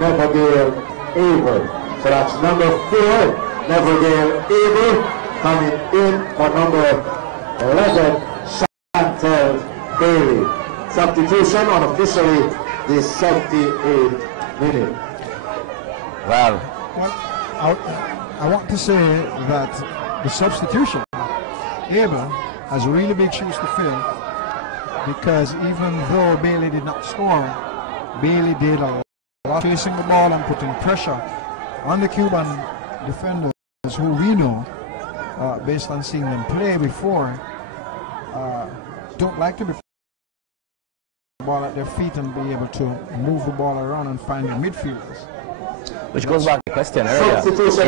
Nevergale Abel. So that's number 4, Nevergale Abel, coming in for number 11, Chantel Bailey. Substitution on officially the 78th minute. Well, I want to say that the substitution, Abel has really big shoes to fill, because even though Bailey did not score, Bailey did a lot chasing the ball and putting pressure on the Cuban defenders, who we know, based on seeing them play before, don't like to be the ball at their feet and be able to move the ball around and find their midfielders. which goes back to the question earlier.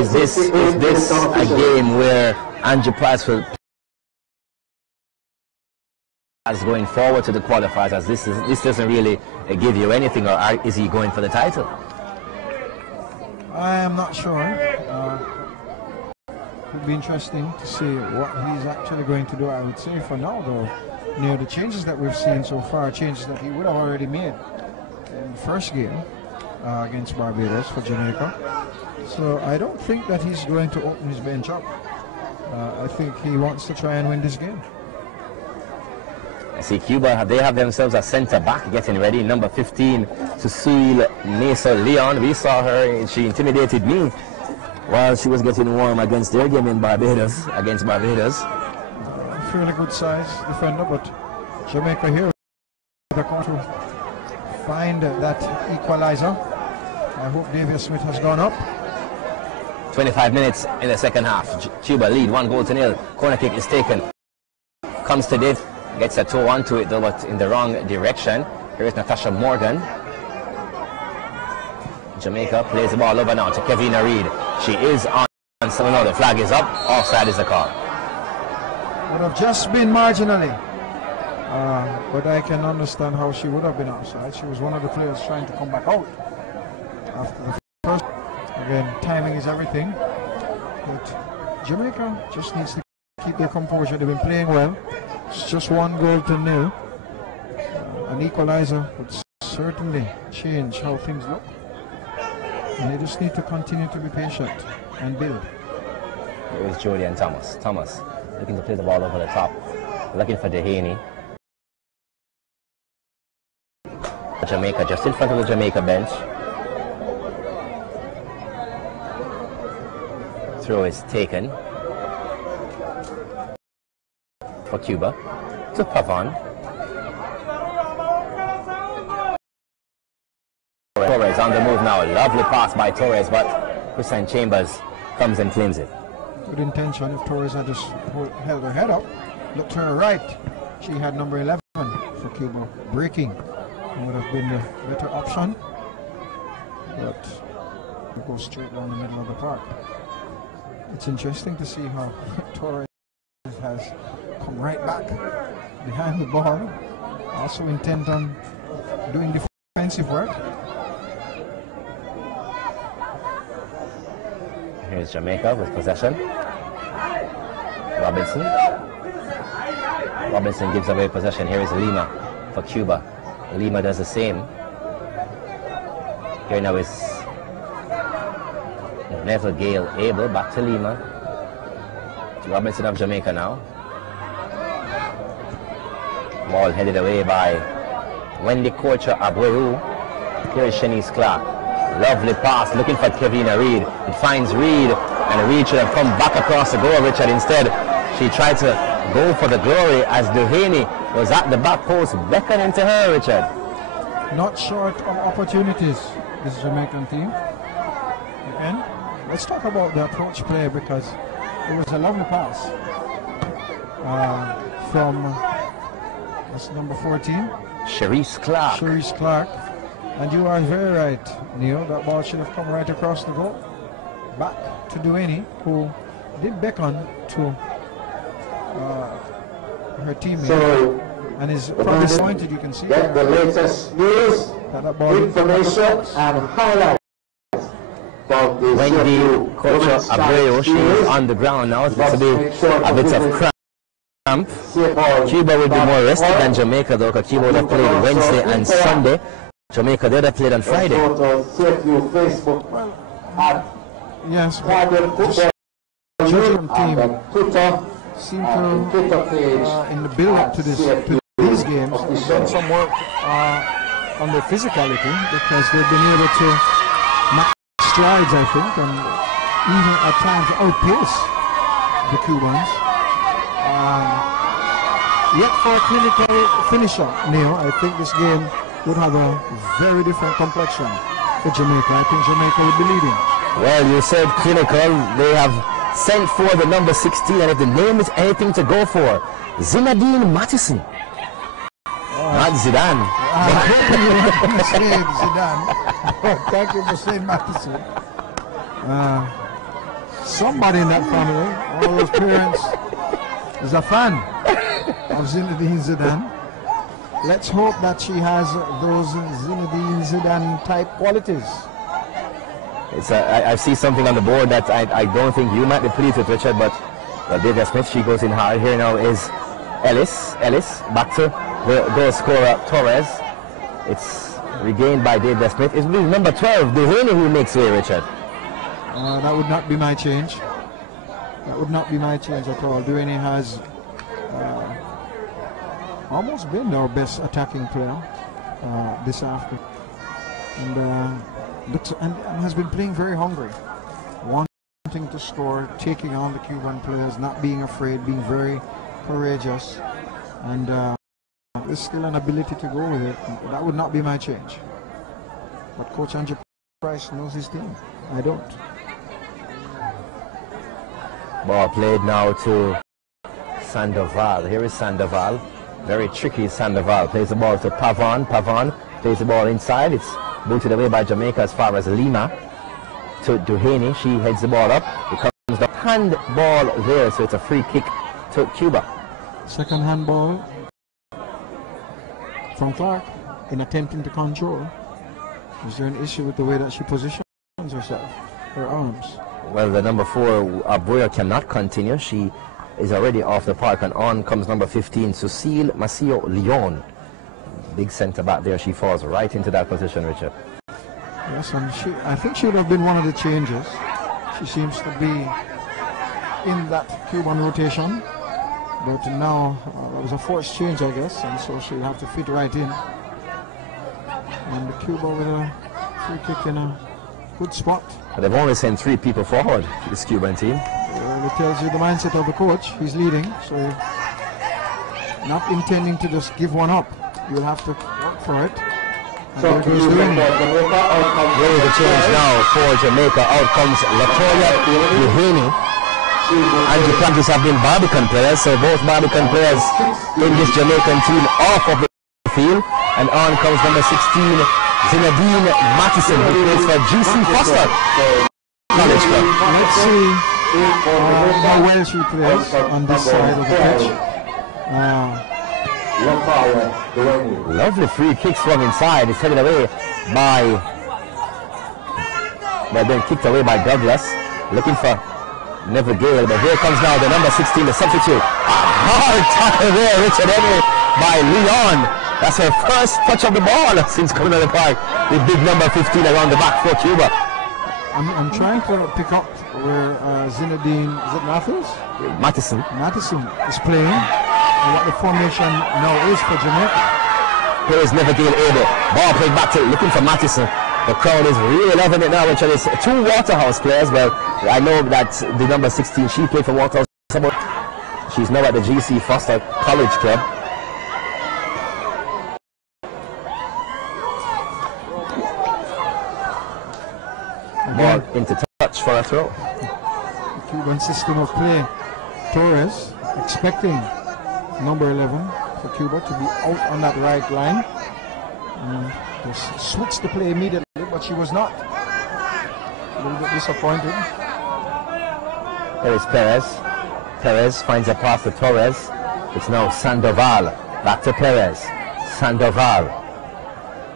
Is this a game where Andrew Price will as going forward to the qualifiers, as this doesn't really give you anything, or is he going for the title? I am not sure. It would be interesting to see what he's actually going to do. I would say for now, though, the changes that we've seen so far, changes that he would have already made in the first game against Barbados for Jamaica. So I don't think that he's going to open his bench up. I think he wants to try and win this game. I see Cuba, they have themselves a centre back getting ready, number 15, Cecile Nasa Leon. We saw her, she intimidated me while she was getting warm against their game in Barbados, against Barbados. Fairly good size defender, but Jamaica here come to find that equalizer. I hope David Smith has gone up. 25 minutes in the second half. Cuba lead 1-0. Corner kick is taken. Comes to Dave. Gets a toe onto it though, but in the wrong direction. Here is Natasha Morgan. Jamaica plays the ball over now to Kevina Reed. She is on. So now the flag is up. Offside is the call. Would have just been marginally. But I can understand how she would have been offside. She was one of the players trying to come back out after the first. Again, timing is everything. But Jamaica just needs to keep their composure. They've been playing well. It's just 1-0. An equalizer would certainly change how things look. And they just need to continue to be patient and build. Here is Jody and Thomas. Thomas looking to play the ball over the top. Looking for Dehaney. Jamaica just in front of the Jamaica bench. Throw is taken for Cuba to Pavon. Torres on the move now. Lovely pass by Torres, but Christian Chambers comes and claims it. Good intention. If Torres had just held her head up, looked to her right, she had number 11 for Cuba. Breaking would have been the better option, but it goes straight down the middle of the park. It's interesting to see how Torres has come right back behind the ball, also intent on doing defensive work. Here's Jamaica with possession. Robinson. Robinson gives away possession. Here is Lima for Cuba. Lima does the same. Here now is Neville Gale Abel. Back to Lima. Robinson of Jamaica now. Ball headed away by Wendy Kocha Abueru. Here is Shanice Clark. Lovely pass, looking for Kevina Reed. It finds Reed, and Reed should have come back across the goal, Richard. Instead, she tried to go for the glory as Duhaney was at the back post, beckoning to her, Richard. Not short of opportunities, this Jamaican team. And let's talk about the approach play, because it was a lovely pass from that's number 14. Sharice Clark. Sharice Clark. And you are very right, Neil. That ball should have come right across the goal. Back to Duhaney, who did beckon to her teammates. So, and is probably disappointed. You can see get the latest news, information, and highlights from the Wendy CFU Kocha Abreu, she is on the ground now. It's to be a bit of cramp. Cuba will be more rested than Jamaica, though, because Cuba would have played Wednesday and Sunday. Jamaica did have played on Friday. Yes, the Jamaican team seem to, in the build-up to these games, done some work on their physicality, because they've been able to make strides, I think, and even at times outpace the Cubans. Yet for a clinical finisher, Neil, I think this game would have a very different complexion for Jamaica. I think Jamaica would be leading. Well, you said clinical. They have sent for the number 16, and if the name is anything to go for, Zinedine Mattison. Not Zidane. I'm hoping you weren't saying Zidane. Thank you for saying Mattison. Somebody in that family, all those parents, is a fan of Zinedine Zidane. Let's hope that she has those Zinedine Zidane type qualities. I see something on the board that I don't think you might be pleased with, Richard, but David Smith, she goes in hard. Here now is Ellis. Back to the goal scorer, Torres. It's regained by David Smith. It's number 12, Duhaney, who makes way, Richard. That would not be my change. That would not be my change at all. Duhaney has almost been our best attacking player this afternoon, and has been playing very hungry, wanting to score, taking on the Cuban players, not being afraid, being very courageous, and the skill and ability to go with it, that would not be my change. But Coach Andrew Price knows his team. I don't. Ball played now to Sandoval. Here is Sandoval. Very tricky Sandoval. Plays the ball to Pavon. Pavon plays the ball inside. It's booted away by Jamaica as far as Lima. To Duhaney. She heads the ball up. It comes the handball there, so it's a free kick to Cuba. Second handball from Clark in attempting to control. Is there an issue with the way that she positions herself, her arms? Well, the number 4, Abuya, cannot continue. She is already off the park, and on comes number 15, Cecile Macio Leon. Big centre back there. She falls right into that position, Richard. Yes, and I think she would have been one of the changes. She seems to be in that Cuban rotation, but now it was a forced change, I guess, and so she'll have to fit right in. And Cuba with a free kick in a good spot. But they've only sent 3 people forward, this Cuban team. Well, it tells you the mindset of the coach. He's leading, so not intending to just give one up. You'll have to work for it. So there is a change now for Jamaica. Out comes Latoya Duhaney. And the Panthers have been Barbican players, so both Barbican players in this Jamaican team off of the field. And on comes number 16, Zinedine Mattison, who plays for GC Foster College Club. Let's see how well she plays on this side of the pitch. Lovely free kick swung inside. It's headed away by, but then kicked away by Douglas. Looking for Never Gale, but here comes now the number 16, the substitute. Hard tackle there, Richard Henry by Leon. That's her first touch of the ball since coming to the park. The big number 15 around the back for Cuba. I'm trying to pick up where Zinedine, is it Matthews? Mattison is playing, and what the formation now is for Jamaica. Here is Never Gale able. Ball played back to looking for Mattison. The crowd is really loving it now, Richard. It's 2 Waterhouse players. Well, I know that the number 16, she played for Waterhouse. She's now at the GC Foster College Club. Ball into touch for a throw. The Cuban system of play. Torres expecting number 11 for Cuba to be out on that right line. To switch the play immediately, but she was not. A little bit disappointed. There is Perez. Perez finds a pass to Torres. It's now Sandoval. Back to Perez. Sandoval.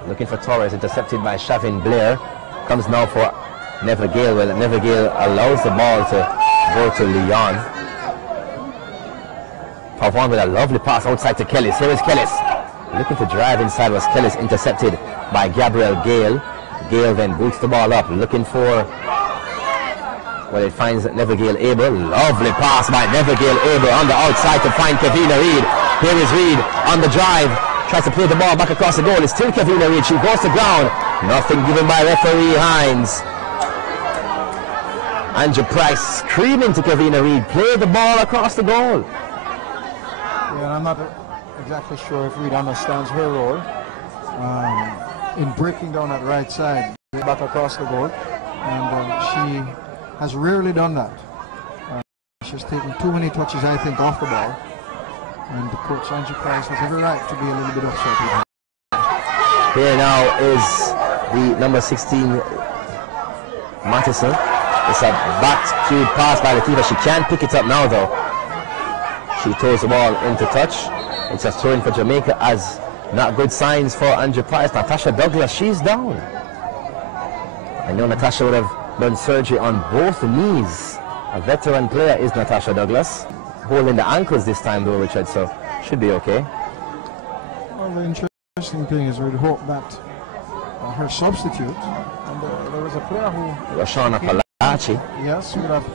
Looking for Torres, intercepted by Shavin Blair. Comes now for Never Gale. Well, Never Gale allows the ball to go to Leon. Pavon with a lovely pass outside to Kellis. Here is Kellis. Looking to drive inside was Kellis, intercepted by Gabriel Gale. Gale then boots the ball up, looking for, well, it finds Never Gale Abel. Lovely pass by Never Gale Abel on the outside to find Kevina Reed. Here is Reed on the drive, tries to play the ball back across the goal. It's still Kevina Reed. She goes to ground. Nothing given by referee Hines. Andrew Price screaming to Kevina Reed, play the ball across the goal. Yeah, I'm not exactly sure if Reed understands her role in breaking down that right side back across the goal, and she has rarely done that. She's taken too many touches, I think, off the ball, and the coach Andrew Price has every right to be a little bit upset with her. Here now is the number 16 Mattison. It's a back-skewed pass by Latifa. She can't pick it up now though. She throws the ball into touch. It's a throw in for Jamaica, as not good signs for Andrew Price. Natasha Douglas, she's down. I know Natasha would have done surgery on both knees. A veteran player is Natasha Douglas. Holding the ankles this time though, Richard, so should be okay. Well, the interesting thing is we'd hope that her substitute, and there was a player who... Roshana Palachi. Yes, would have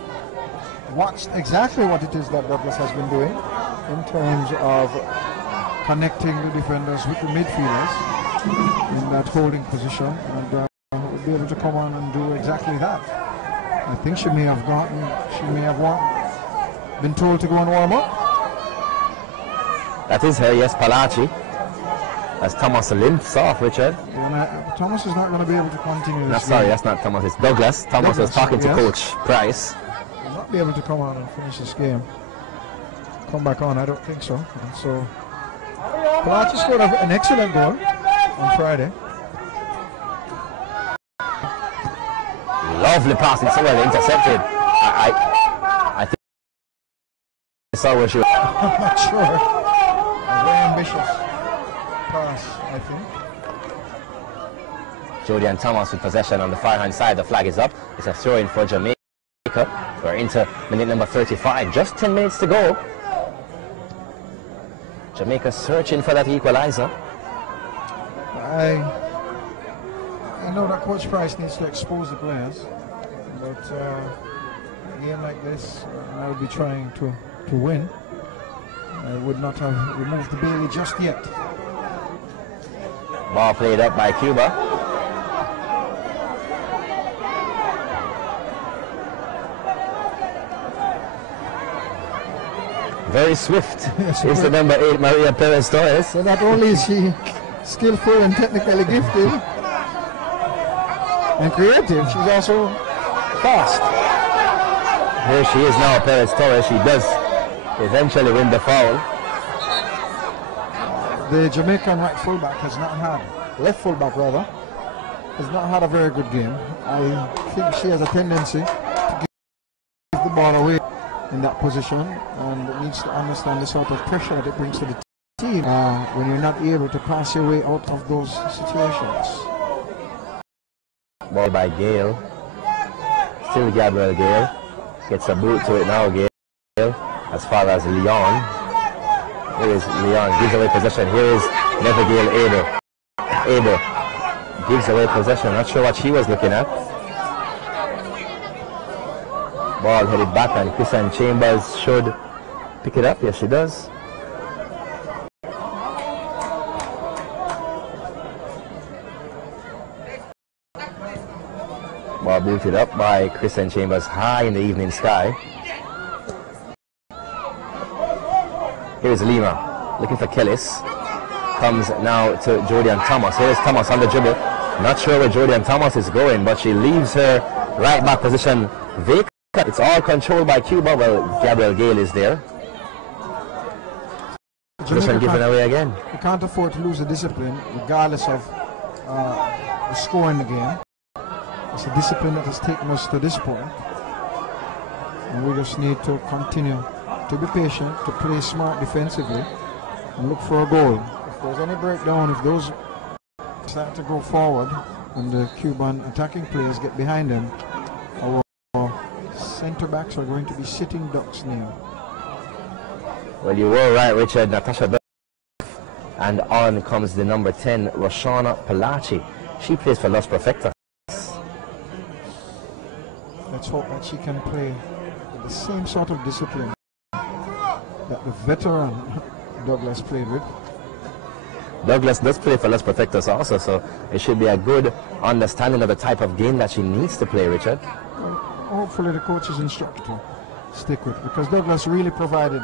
watched exactly what it is that Douglas has been doing in terms of connecting the defenders with the midfielders in that holding position, and would be able to come on and do exactly that. I think she may have been told to go and warm up. That is her, yes, Palachi. As Thomas limps off, Richard. Thomas is not going to be able to continue this. Sorry, that's not Thomas, it's Douglas. Thomas was talking to Coach Price. He'll not be able to come on and finish this game. Come back on, I don't think so. And so, Palachi scored an excellent goal on Friday. Lovely passing, so well intercepted. I think I saw where she was. I'm not sure. A very ambitious pass, I think. Jodian Thomas with possession on the far hand side. The flag is up. It's a throw in for Jamaica. We're into minute number 35. Just 10 minutes to go. Jamaica searching for that equalizer. I know that Coach Price needs to expose the players, but a game like this, I would be trying to win. I would not have removed the Bailey just yet. Ball played up by Cuba. Very swift. Yes, it's the number 8, Maria Perez Torres. So not only is she skillful and technically gifted and creative, she's also fast. Here she is now, Perez Torres. She does eventually win the foul. The Jamaican right fullback has not had, left fullback rather, has not had a very good game. I think she has a tendency to give the ball away in that position, and needs to understand the sort of pressure that it brings to the team when you're not able to pass your way out of those situations. Ball by Gale. Still Gabriel Gale. Gets a boot to it now, Gale. As far as Leon. Here is Leon. Gives away possession. Here is Never Gale Abel. Abel gives away possession. Not sure what she was looking at. Ball headed back, and Christian Chambers should pick it up. Yes, she does. Ball booted up by Christian Chambers high in the evening sky. Here's Lima looking for Kellis. Comes now to Jodian Thomas. Here's Thomas on the dribble. Not sure where Jodian Thomas is going, but she leaves her right back position vacant. It's all controlled by Cuba. Well, Gabriel Gale is there. Position given away again. We can't afford to lose the discipline, regardless of the score in the game. It's a discipline that has taken us to this point, and we just need to continue to be patient, to play smart defensively, and look for a goal. If there's any breakdown, if those start to go forward, and the Cuban attacking players get behind them, our centre backs are going to be sitting ducks now. Well, you were right, Richard. Natasha Duff. And on comes the number 10, Roshana Palachi. She plays for Los Perfectas. Let's hope that she can play with the same sort of discipline that the veteran Douglas played with. Douglas does play for Los Perfectas also, so it should be a good understanding of the type of game that she needs to play, Richard. Well, hopefully the coach is instructed to stick with, because Douglas really provided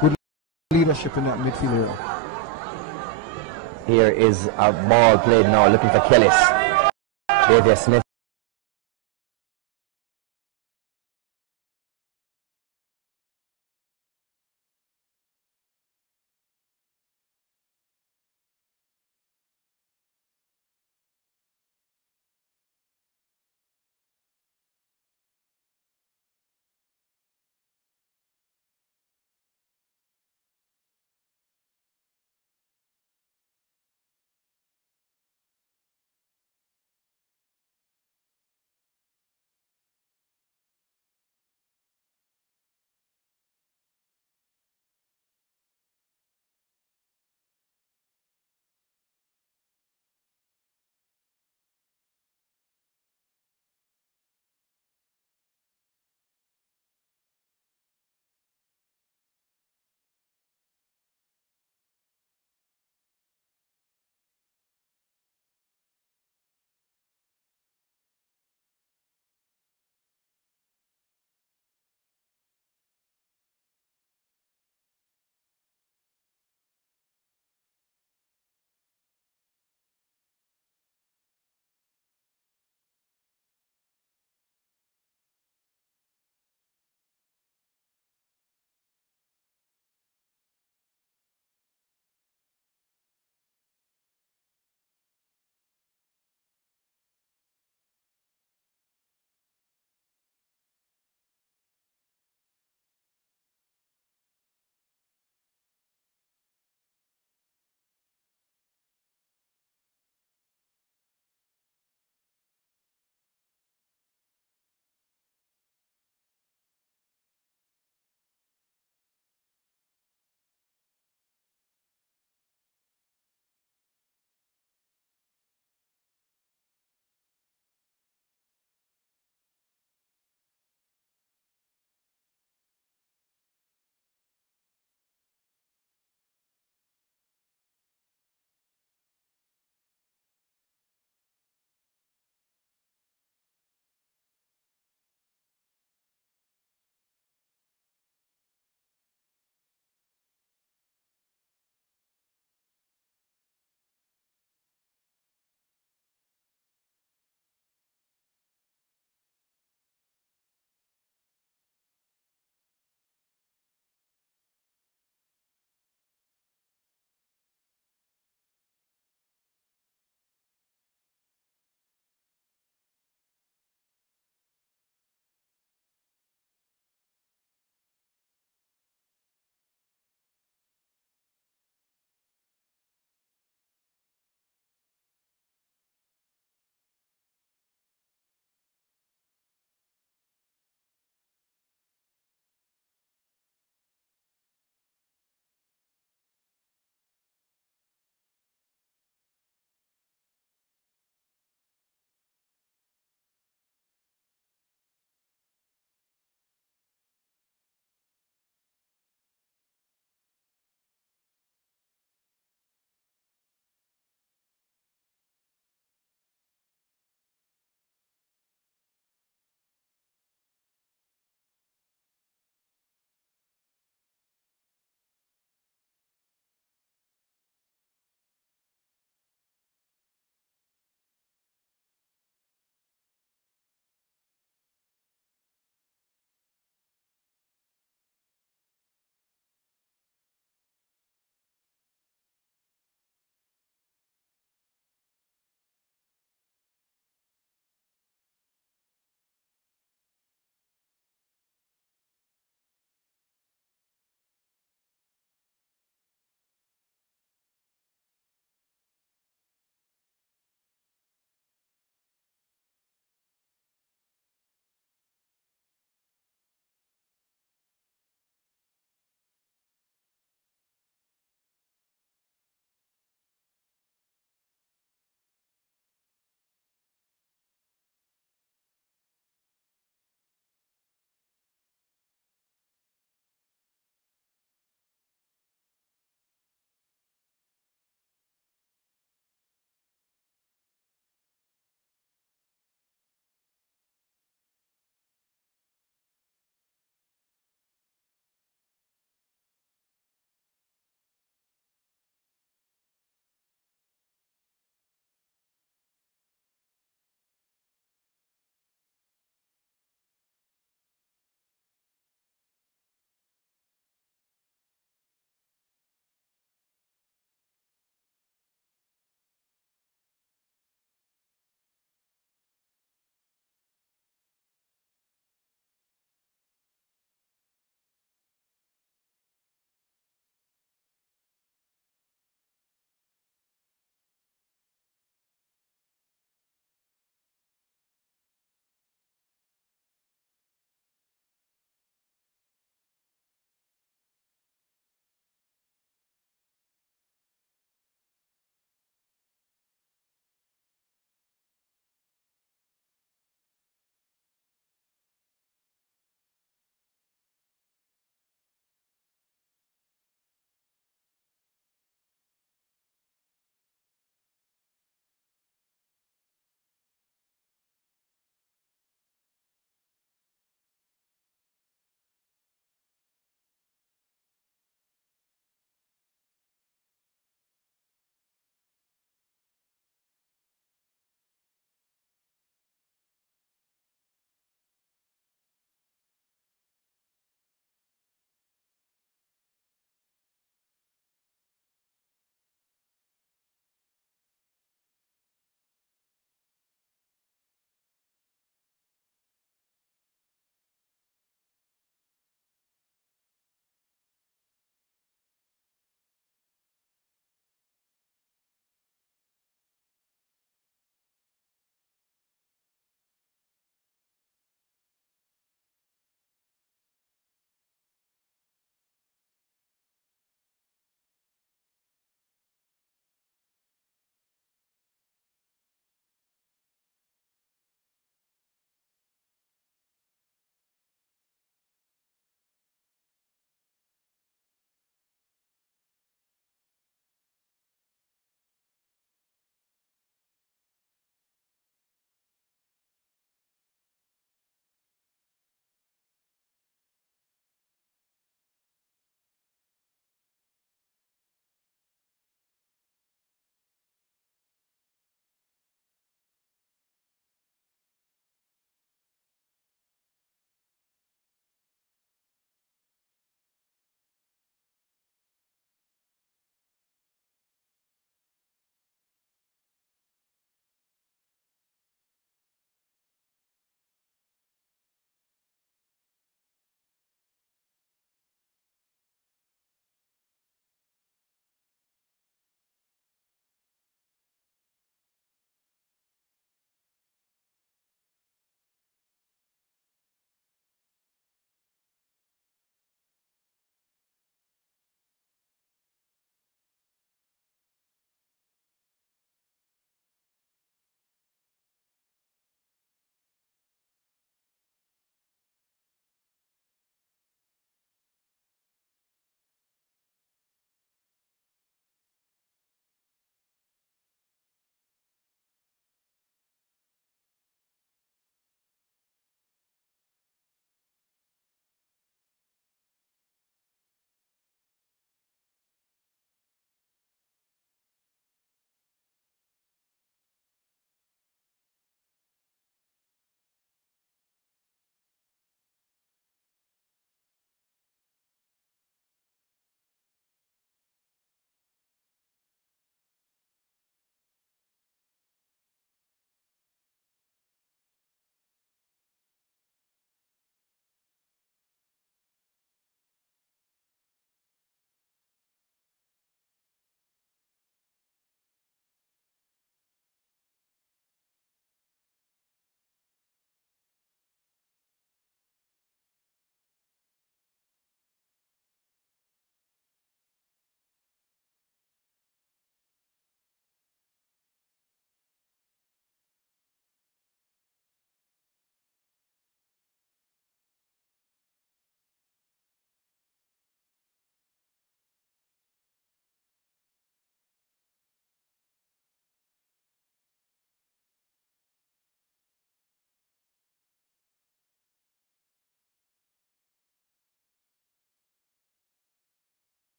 good leadership in that midfield area. Here is a ball played now, looking for Kellis. Davia Smith